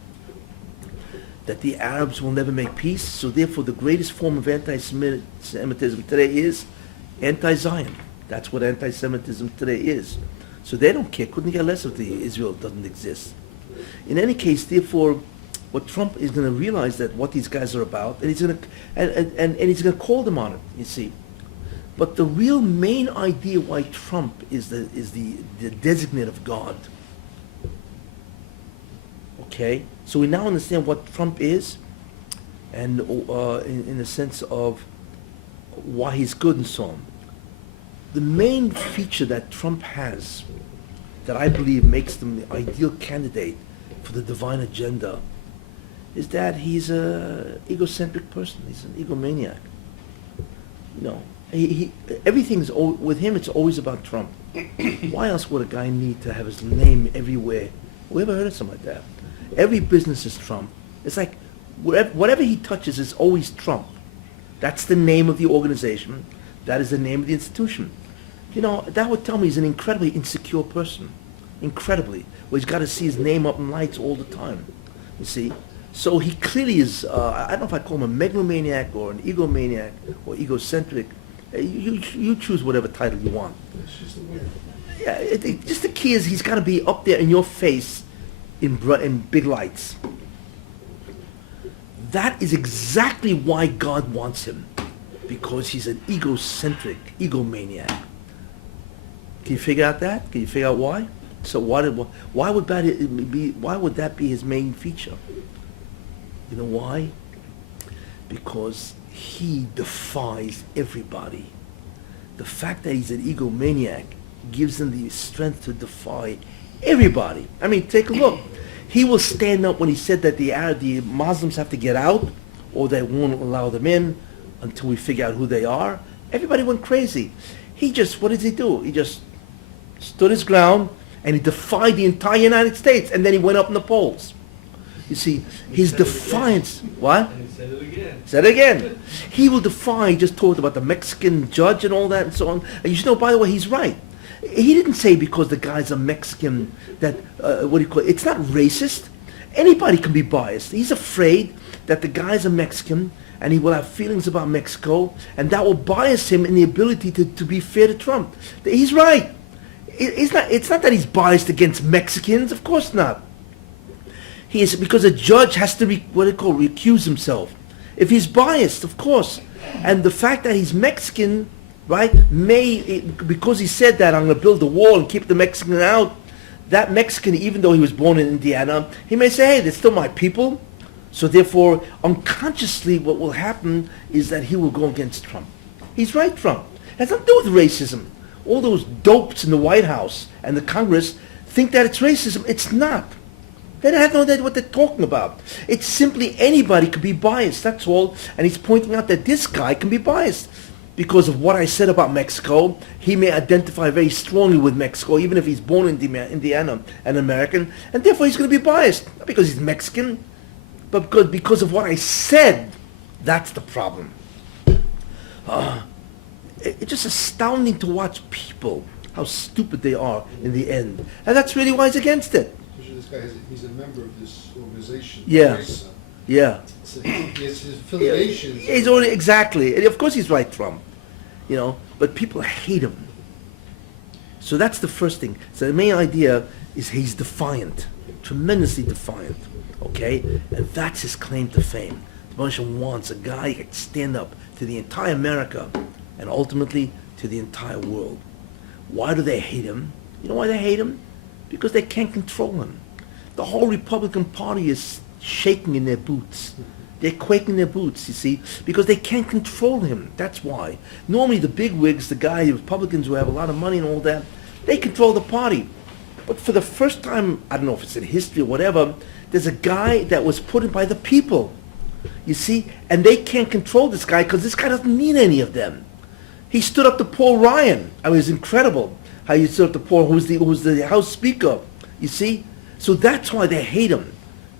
that the Arabs will never make peace. So therefore, the greatest form of anti-Semitism today is anti-Zion. That's what anti-Semitism today is. So they don't care. Couldn't care less if Israel doesn't exist. In any case, therefore, what Trump is going to realize that what these guys are about, and he's going to and he's going to call them on it. You see. But the real main idea why Trump is the designate of God. Okay, so we now understand what Trump is, and in the sense of why he's good and so on. The main feature that Trump has, that I believe makes him the ideal candidate for the divine agenda, is that he's an egocentric person. He's an egomaniac. Everything's with him. It's always about Trump. Why else would a guy need to have his name everywhere? We ever heard of something like that? Every business is Trump. It's like whatever he touches is always Trump. That's the name of the organization. That is the name of the institution. That would tell me he's an incredibly insecure person. Incredibly. Where he's got to see his name up in lights all the time. You see? So he clearly is, I don't know if I call him a megalomaniac or an egomaniac or egocentric. You choose whatever title you want. It's just a weird. Yeah, just the key is he's got to be up there in your face in big lights. That is exactly why God wants him, because he's an egocentric, egomaniac. Can you figure out that? Can you figure out why? So why would that be his main feature? You know why? Because he defies everybody. The fact that he's an egomaniac gives him the strength to defy everybody. I mean, take a look. He will stand up when he said that the Muslims have to get out, or they won't allow them in until we figure out who they are. Everybody went crazy. what did he do? He just stood his ground and he defied the entire United States, and then he went up in the polls. You see, his defiance, what? And he said it again. Said it again. He will defy, he just talked about the Mexican judge and all that and so on. And you should know, by the way, he's right. He didn't say because the guy's a Mexican that, it's not racist. Anybody can be biased. He's afraid that the guy's a Mexican and he will have feelings about Mexico, and that will bias him in the ability to be fair to Trump. He's right. It's not that he's biased against Mexicans, of course not. He is, because a judge has to recuse himself. If he's biased, of course. And the fact that he's Mexican, right, because he said that, I'm going to build a wall and keep the Mexican out, that Mexican, even though he was born in Indiana, he may say, hey, they're still my people. So therefore, unconsciously, what will happen is that he will go against Trump. He's right, Trump. It has nothing to do with racism. All those dopes in the White House and the Congress think that it's racism. It's not. They have no idea what they're talking about. It's simply anybody could be biased, that's all. And he's pointing out that this guy can be biased. Because of what I said about Mexico, he may identify very strongly with Mexico, even if he's born in Indiana and American, and therefore he's going to be biased. Not because he's Mexican, but because of what I said. That's the problem. It's just astounding to watch people, how stupid they are in the end. And that's really why he's against it. Especially this guy, he's a member of this organization. Yeah. Race, Yeah. so he has his affiliations. He's already, exactly. And of course he's right, Trump. But people hate him. So that's the first thing. So the main idea is he's defiant, tremendously defiant. Okay? And that's his claim to fame. The Moshe wants a guy who can stand up to the entire America and ultimately to the entire world. Why do they hate him? You know why they hate him? Because they can't control him. The whole Republican Party is shaking in their boots. They're quaking their boots, you see, because they can't control him. That's why. Normally the bigwigs, the Republicans who have a lot of money and all that, they control the party. But for the first time, I don't know if it's in history or whatever, there's a guy that was put in by the people, you see, and they can't control this guy because this guy doesn't need any of them. He stood up to Paul Ryan. I mean, it was incredible how he stood up to Paul, who was the House Speaker, you see. So that's why they hate him.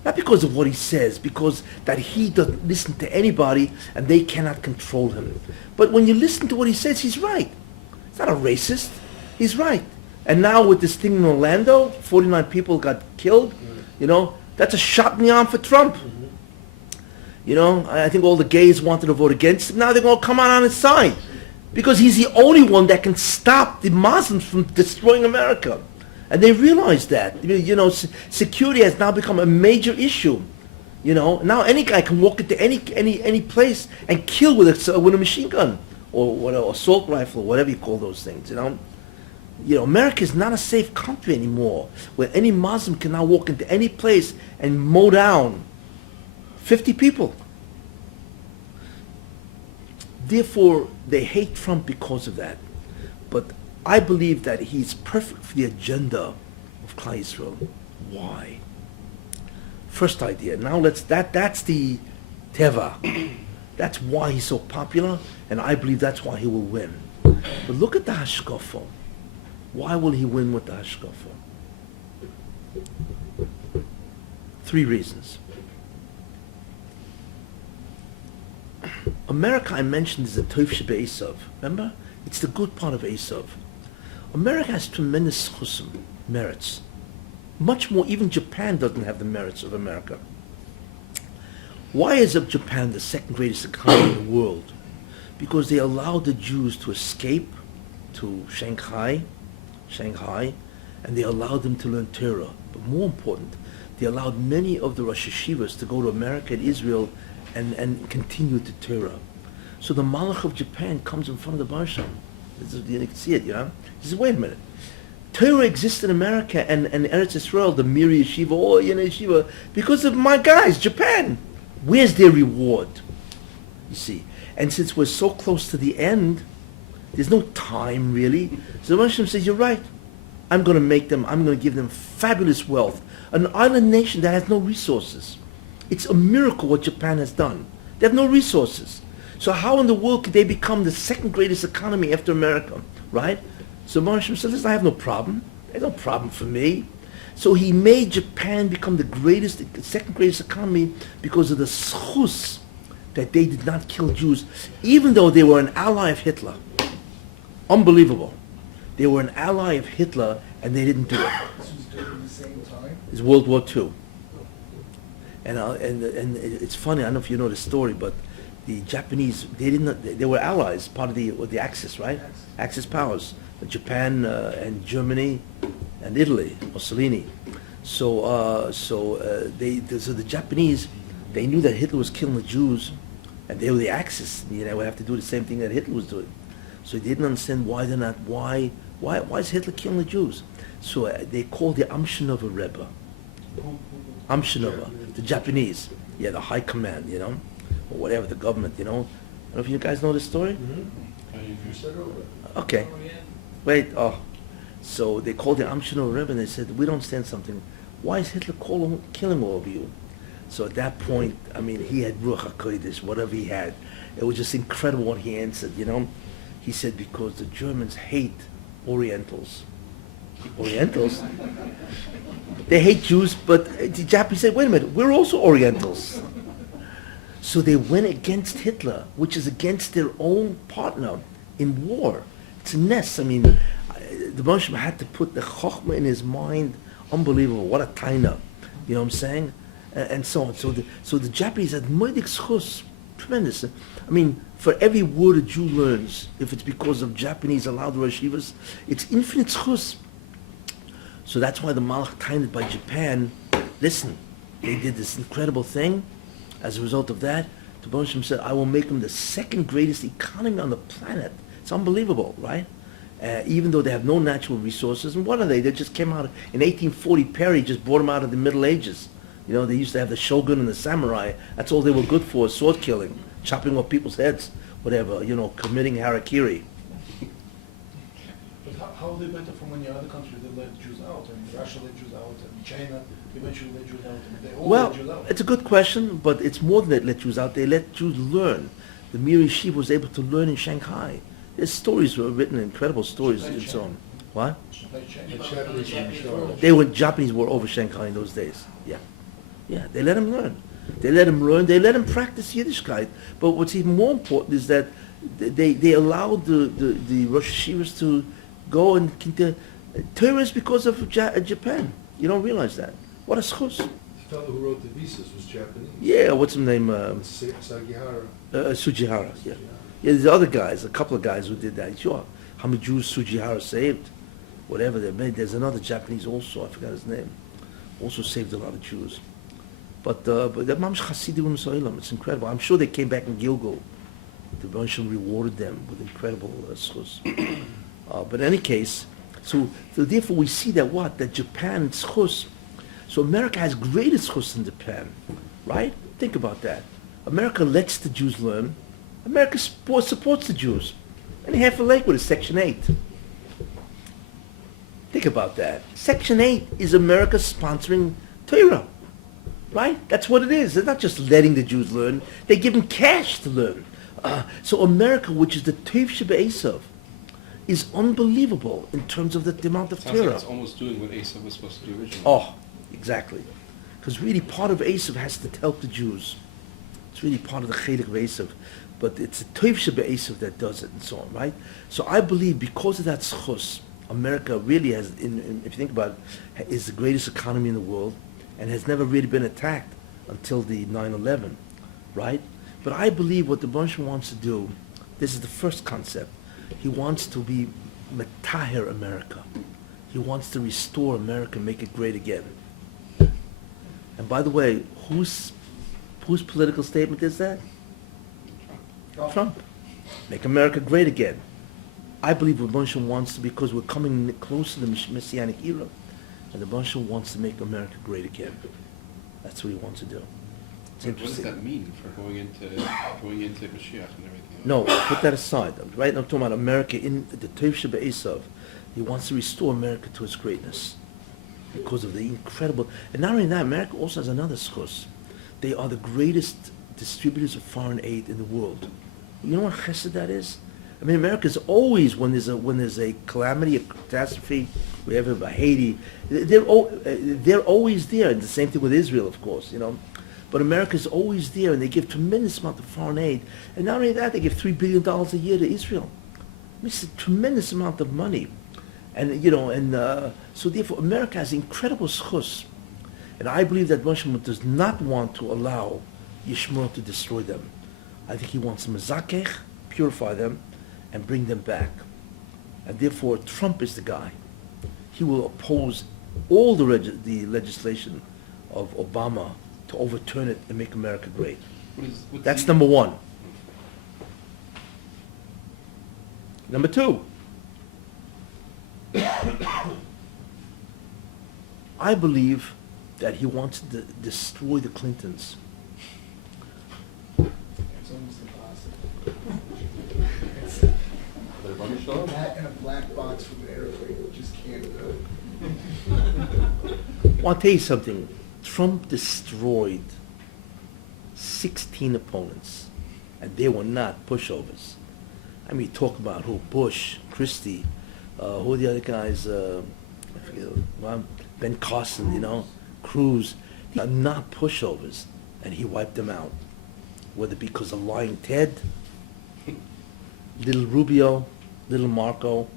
Not because of what he says, because that he doesn't listen to anybody and they cannot control him. But when you listen to what he says, he's right. He's not a racist. He's right. And now with this thing in Orlando, 49 people got killed, that's a shot in the arm for Trump. I think all the gays wanted to vote against him. Now they're going to come out on his side because he's the only one that can stop the Muslims from destroying America. And they realize that. Security has now become a major issue. Now any guy can walk into any place and kill with a machine gun or an assault rifle or whatever you call those things. America is not a safe country anymore, where any Muslim can now walk into any place and mow down 50 people. Therefore, they hate Trump because of that. But I believe that he's perfect for the agenda of Klal Yisrael. Why? First idea. Now that's the teva. That's why he's so popular, and I believe that's why he will win. But look at the hashkafa. Why will he win with the hashkafa? 3 reasons. America, I mentioned, is the Tov Shebe Esav. Remember? It's the good part of Esav. America has tremendous chusim, merits. Much more, even Japan doesn't have the merits of America. Why is Japan the second greatest economy in the world? Because they allowed the Jews to escape to Shanghai, and they allowed them to learn Torah. But more important, they allowed many of the Rosh Hashivas to go to America and Israel and continue to Torah. So the Malach of Japan comes in front of the Barsha. You can see it, He says, wait a minute. Torah exists in America and Eretz Yisrael, the Mir Yeshiva, Yeshiva, because of my guys, Japan. Where's their reward? You see. And since we're so close to the end, there's no time really. So the Hashem says, you're right. I'm going to give them fabulous wealth. An island nation that has no resources. It's a miracle what Japan has done. They have no resources. So how in the world could they become the second greatest economy after America, right? So Moshe said, listen, I have no problem. There's no problem for me. So he made Japan become the second greatest economy because of the schus that they did not kill Jews, even though they were an ally of Hitler. Unbelievable. They were an ally of Hitler and they didn't do it. This was during the same time. It's World War II. And it's funny, I don't know if you know the story, but the Japanese, they were allies, part of the Axis, right? Axis powers. Japan and Germany and Italy, Mussolini. So the Japanese, they knew that Hitler was killing the Jews, and they were the Axis. Would have to do the same thing that Hitler was doing. So they didn't understand why is Hitler killing the Jews? So they called the Amshinova Rebbe. Amshinova, the Japanese. Yeah, the high command, or whatever, the government, I don't know if you guys know this story? You said over. Okay. Wait, so they called the Amshinova Rebbe and they said, we don't understand something. Why is Hitler killing all of you? So at that point, he had Ruach HaKodesh, whatever he had. It was just incredible what he answered, He said, because the Germans hate Orientals. Orientals? They hate Jews, but the Japanese said, wait a minute, we're also Orientals. So they went against Hitler, which is against their own partner in war. It's a nest. The Moshe had to put the chokhmah in his mind. Unbelievable. What a taina. You know what I'm saying? And so on. So the Japanese had moedik schus. Tremendous. For every word a Jew learns, if it's because of Japanese allowed yeshivas, it's infinite schus. So that's why the Malach tained by Japan. Listen, they did this incredible thing. As a result of that, the Moshe said, I will make them the second greatest economy on the planet. It's unbelievable, right? Even though they have no natural resources. And what are they? They just came out in 1840. Perry just brought them out of the Middle Ages. They used to have the shogun and the samurai. That's all they were good for, sword killing, chopping off people's heads, whatever, committing harakiri. But how are they better from any other country that let Jews out? Russia let Jews out, and China eventually let Jews out. They all let Jews out. It's a good question, but it's more than they let Jews out. They let Jews learn. The Mir Yeshiva was able to learn in Shanghai. There's stories were written, incredible stories and so on. What? Japanese were over Shanghai in those days. Yeah, they let him learn. They let him learn. They let him practice Yiddishkeit. But what's even more important is that they allowed the Rosh Hashivas to go and continue. Torah is because of Japan. You don't realize that. What a schus. The fellow who wrote the visas was Japanese. Yeah, what's his name? Sagihara. Sujihara. Yeah, there's other guys, a couple of guys who did that. Sure. How many Jews Sujihara saved? Whatever they made. There's another Japanese also, I forgot his name. Also saved a lot of Jews. But the Mamish Chasidim So'ilam, it's incredible. I'm sure they came back in Gilgal. The Rebbe rewarded them with incredible schus. But in any case, so therefore we see that Japan schus. So America has greater schus than Japan, right? Think about that. America lets the Jews learn. America supports the Jews. And half a lake with a Section 8. Think about that. Section 8 is America sponsoring Torah. Right? That's what it is. They're not just letting the Jews learn. They give them cash to learn. So America, which is the Tev Shebe'esav, is unbelievable in terms of the amount of Sounds Torah. like it's almost doing what Asa was supposed to do originally. Oh, exactly. Because really part of Esav has to help the Jews. It's really part of the Chedek of Esav. But it's the Tev Shebe'esav that does it and so on, right? So I believe because of that schus, America really has, if you think about it, is the greatest economy in the world and has never really been attacked until the 9/11, right? But I believe what the Moshe wants to do, this is the first concept, he wants to be Metaher America. He wants to restore America, make it great again. And by the way, whose political statement is that? Trump. Make America great again. I believe what Moshe wants to, because we're coming close to the Messianic era, and the Moshe wants to make America great again. That's what he wants to do. It's What does interesting. that mean for going into Mashiach and everything? No, put that aside. Right now I'm talking about America in the Tev Shebe'esav. He wants to restore America to its greatness because of the incredible... And not only that, America also has another schus. They are the greatest distributors of foreign aid in the world. You know what chesed that is? I mean, America's always, when there's a calamity, a catastrophe, we have a Haiti, they're always there. And the same thing with Israel, of course, you know. But America's always there, and they give tremendous amount of foreign aid. And not only that, they give $3 billion a year to Israel. I mean, it's a tremendous amount of money. And, you know, so therefore, America has incredible schus. And I believe that Moshe does not want to allow Yishmael to destroy them. I think he wants to mezakech, purify them, and bring them back. And therefore, Trump is the guy. He will oppose all the legislation of Obama to overturn it and make America great. That's number one. Number two, I believe that he wants to destroy the Clintons. It's almost impossible. That in a black box from an airplane, you just can't do it. Well, I'll tell you something. Trump destroyed 16 opponents, and they were not pushovers. I mean, talk about who? Bush, Christie, who are the other guys? I forget, Ben Carson, you know, Cruz. They are not pushovers, and he wiped them out. Whether because of lying Ted, little Rubio, little Marco,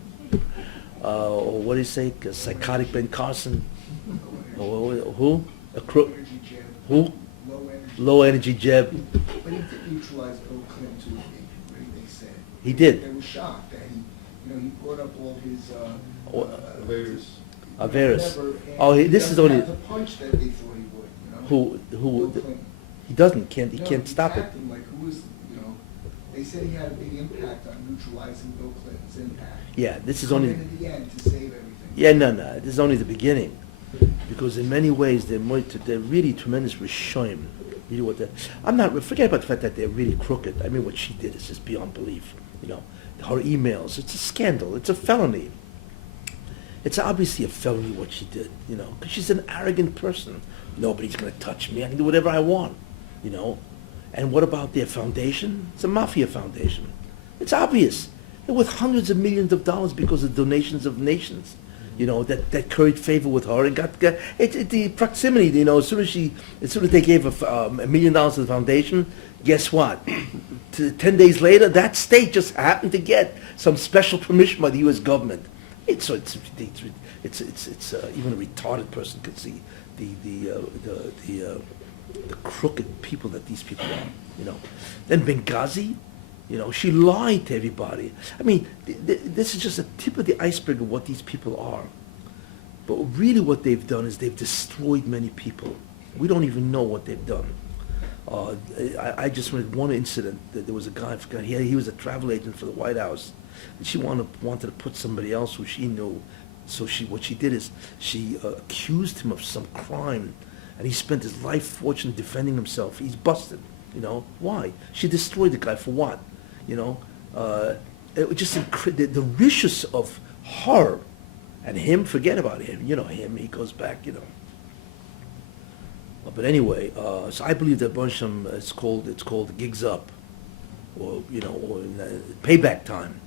or what do you say, psychotic Ben Carson, or who? Energy jab. Who? Low energy. Low energy Jeb. But he did neutralize Bill Clinton to a degree, they said. He did. They were shocked that he brought up all his, Averis. whatever, Oh, and this he is doesn't only have the punch that they thought he would, you know. who Bill Clinton. he doesn't he No, can't he stop it. attacked him like who was, they said he had a big impact on neutralizing Bill Clinton's impact. Yeah, this is Come only in at the end to save everything. yeah no this is only the beginning, because in many ways they're really tremendous rishoyim. You know what I'm not forget about the fact that they're really crooked. I mean, what she did is just beyond belief. You know, her emails. It's a scandal. It's a felony. It's obviously a felony what she did. You know, because she's an arrogant person. Nobody's going to touch me. I can do whatever I want. You know. And what about their foundation? It's a mafia foundation. It's obvious. They're worth hundreds of millions of dollars because of donations of nations, you know, that curried favor with her and got the proximity. You know, as soon as they gave her $1 million to the foundation, guess what? 10 days later, that state just happened to get some special permission by the U.S. government. It's even a retarded person could see the crooked people that these people are, you know. Then Benghazi, you know, she lied to everybody. I mean, this is just a tip of the iceberg of what these people are. But really what they've done is they've destroyed many people. We don't even know what they've done. I just read one incident that there was a guy, I forgot, he was a travel agent for the White House. And she wanted to put somebody else who she knew. So what she did is she accused him of some crime. And he spent his life fortune defending himself. He's busted, you know. Why? She destroyed the guy for what? You know, it was just the riches of her and him. Forget about him. You know him. He goes back. You know. But anyway, so I believe that Bonsham it's called gigs up, or you know, or payback time,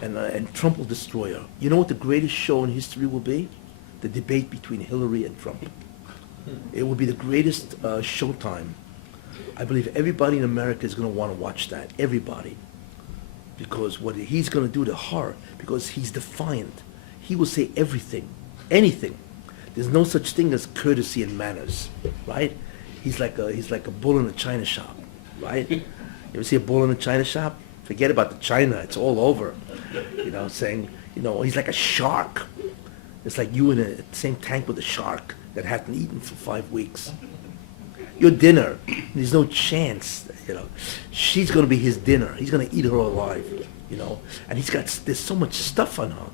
and Trump will destroy her. You know what the greatest show in history will be? The debate between Hillary and Trump. It will be the greatest showtime. I believe everybody in America is going to want to watch that. Everybody. Because what he's going to do to her, because he's defiant. He will say everything, anything. There's no such thing as courtesy and manners, right? He's like a bull in a china shop, right? You ever see a bull in a china shop? Forget about the china. It's all over. You know, saying, you know, he's like a shark. It's like you in the same tank with a shark that hasn't eaten for 5 weeks. Your dinner, there's no chance, you know. She's going to be his dinner. He's going to eat her alive, you know. And there's so much stuff on her.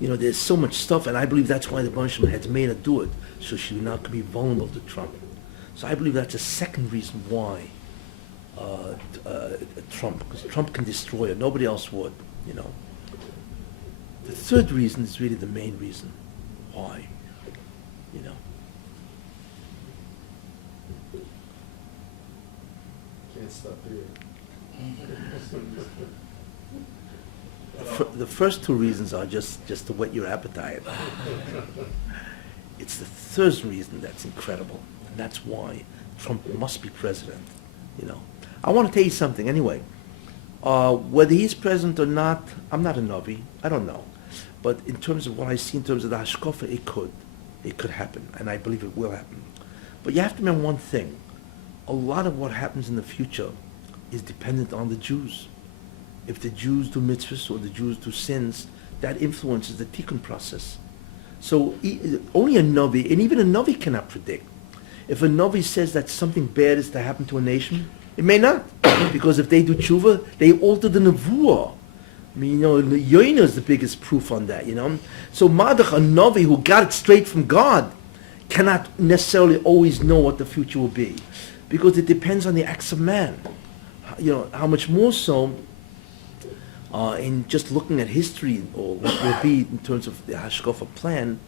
You know, there's so much stuff, and I believe that's why the Bansham has made her do it, so she will not be vulnerable to Trump. So I believe that's the second reason why Trump, because Trump can destroy her. Nobody else would, you know. The third reason is really the main reason why, you know. Can't stop here. The first two reasons are just to whet your appetite. It's the third reason that's incredible, and that's why Trump must be president. You know, I want to tell you something. Anyway, whether he's president or not, I'm not a Navi. I don't know, but in terms of what I see in terms of the hashkafa, it could happen, and I believe it will happen. But you have to remember one thing: a lot of what happens in the future is dependent on the Jews. If the Jews do mitzvahs or the Jews do sins, that influences the tikkun process. So only a Navi, and even a Navi cannot predict. If a Navi says that something bad is to happen to a nation, it may not. Because if they do tshuva, they alter the nevuah. I mean, you know, Yoina is the biggest proof on that, you know. So Madach, a Navi who got it straight from God, cannot necessarily always know what the future will be. Because it depends on the acts of man. You know, how much more so in just looking at history or what will be in terms of the Hashkafa plan,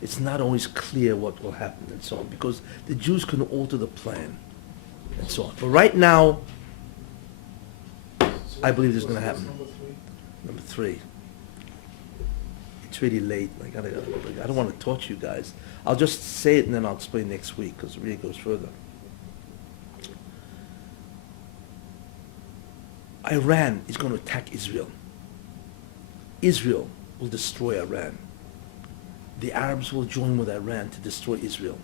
it's not always clear what will happen and so on, because the Jews can alter the plan and so on. But right now, I believe this is going to happen. Number three. It's really late. I don't want to torture you guys. I'll just say it and then I'll explain next week, because it really goes further. Iran is going to attack Israel. Israel will destroy Iran. The Arabs will join with Iran to destroy Israel.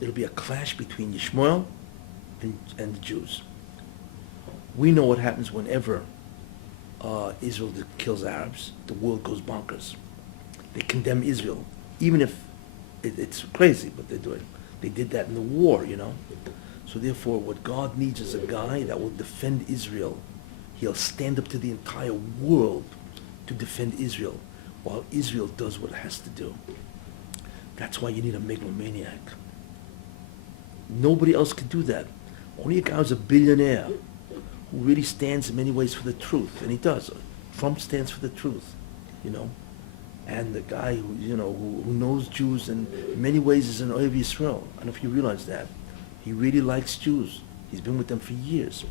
It'll be a clash between Yishmael and the Jews. We know what happens whenever Israel kills Arabs. The world goes bonkers. They condemn Israel, even if it's crazy what they're doing. They did that in the war, you know. So therefore, what God needs is a guy that will defend Israel. He'll stand up to the entire world to defend Israel, while Israel does what it has to do. That's why you need a megalomaniac. Nobody else can do that. Only a guy who's a billionaire, who really stands in many ways for the truth, and he does. Trump stands for the truth, you know. And the guy who, you know, who knows Jews and in many ways is an Ohev Yisrael. I don't know if you realize that. He really likes Jews. He's been with them for years.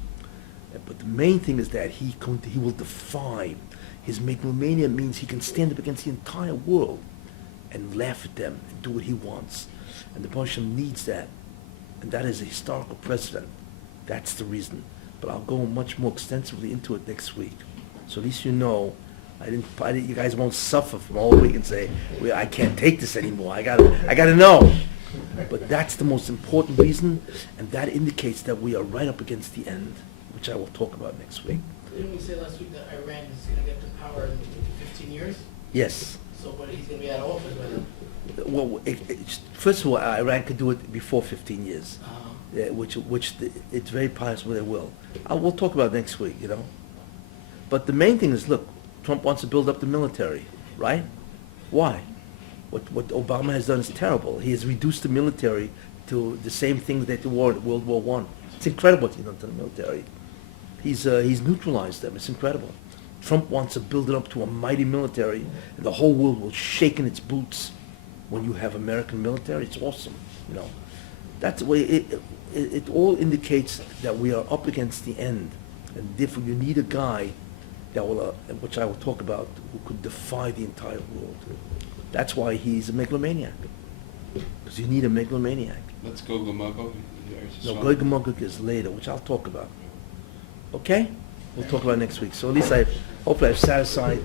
But the main thing is that he will defy. His megalomania means he can stand up against the entire world and laugh at them and do what he wants. And the Baruch Hashem needs that. And that is a historical precedent. That's the reason. But I'll go much more extensively into it next week. So at least you know, you guys won't suffer from all week and say, well, I can't take this anymore. I gotta know. But that's the most important reason, and that indicates that we are right up against the end, which I will talk about next week. Didn't we say last week that Iran is going to get to power in 15 years? Yes. So, but he's going to be out of office by then? Well, first of all, Iran could do it before 15 years, it's very possible they will. We'll talk about it next week, you know. But the main thing is, look, Trump wants to build up the military, right? Why? What Obama has done is terrible. He has reduced the military to the same thing that they were in World War I. It's incredible what he's done to the military. He's neutralized them. It's incredible. Trump wants to build it up to a mighty military, and the whole world will shake in its boots when you have American military. It's awesome, you know. That's the way it all indicates that we are up against the end, and therefore you need a guy that will, which I will talk about, who could defy the entire world. That's why he's a megalomaniac, because you need a megalomaniac. Let's go Gamago. No, Gog and Magog is later, which I'll talk about. Okay? We'll talk about it next week. So at least hopefully I've satisfied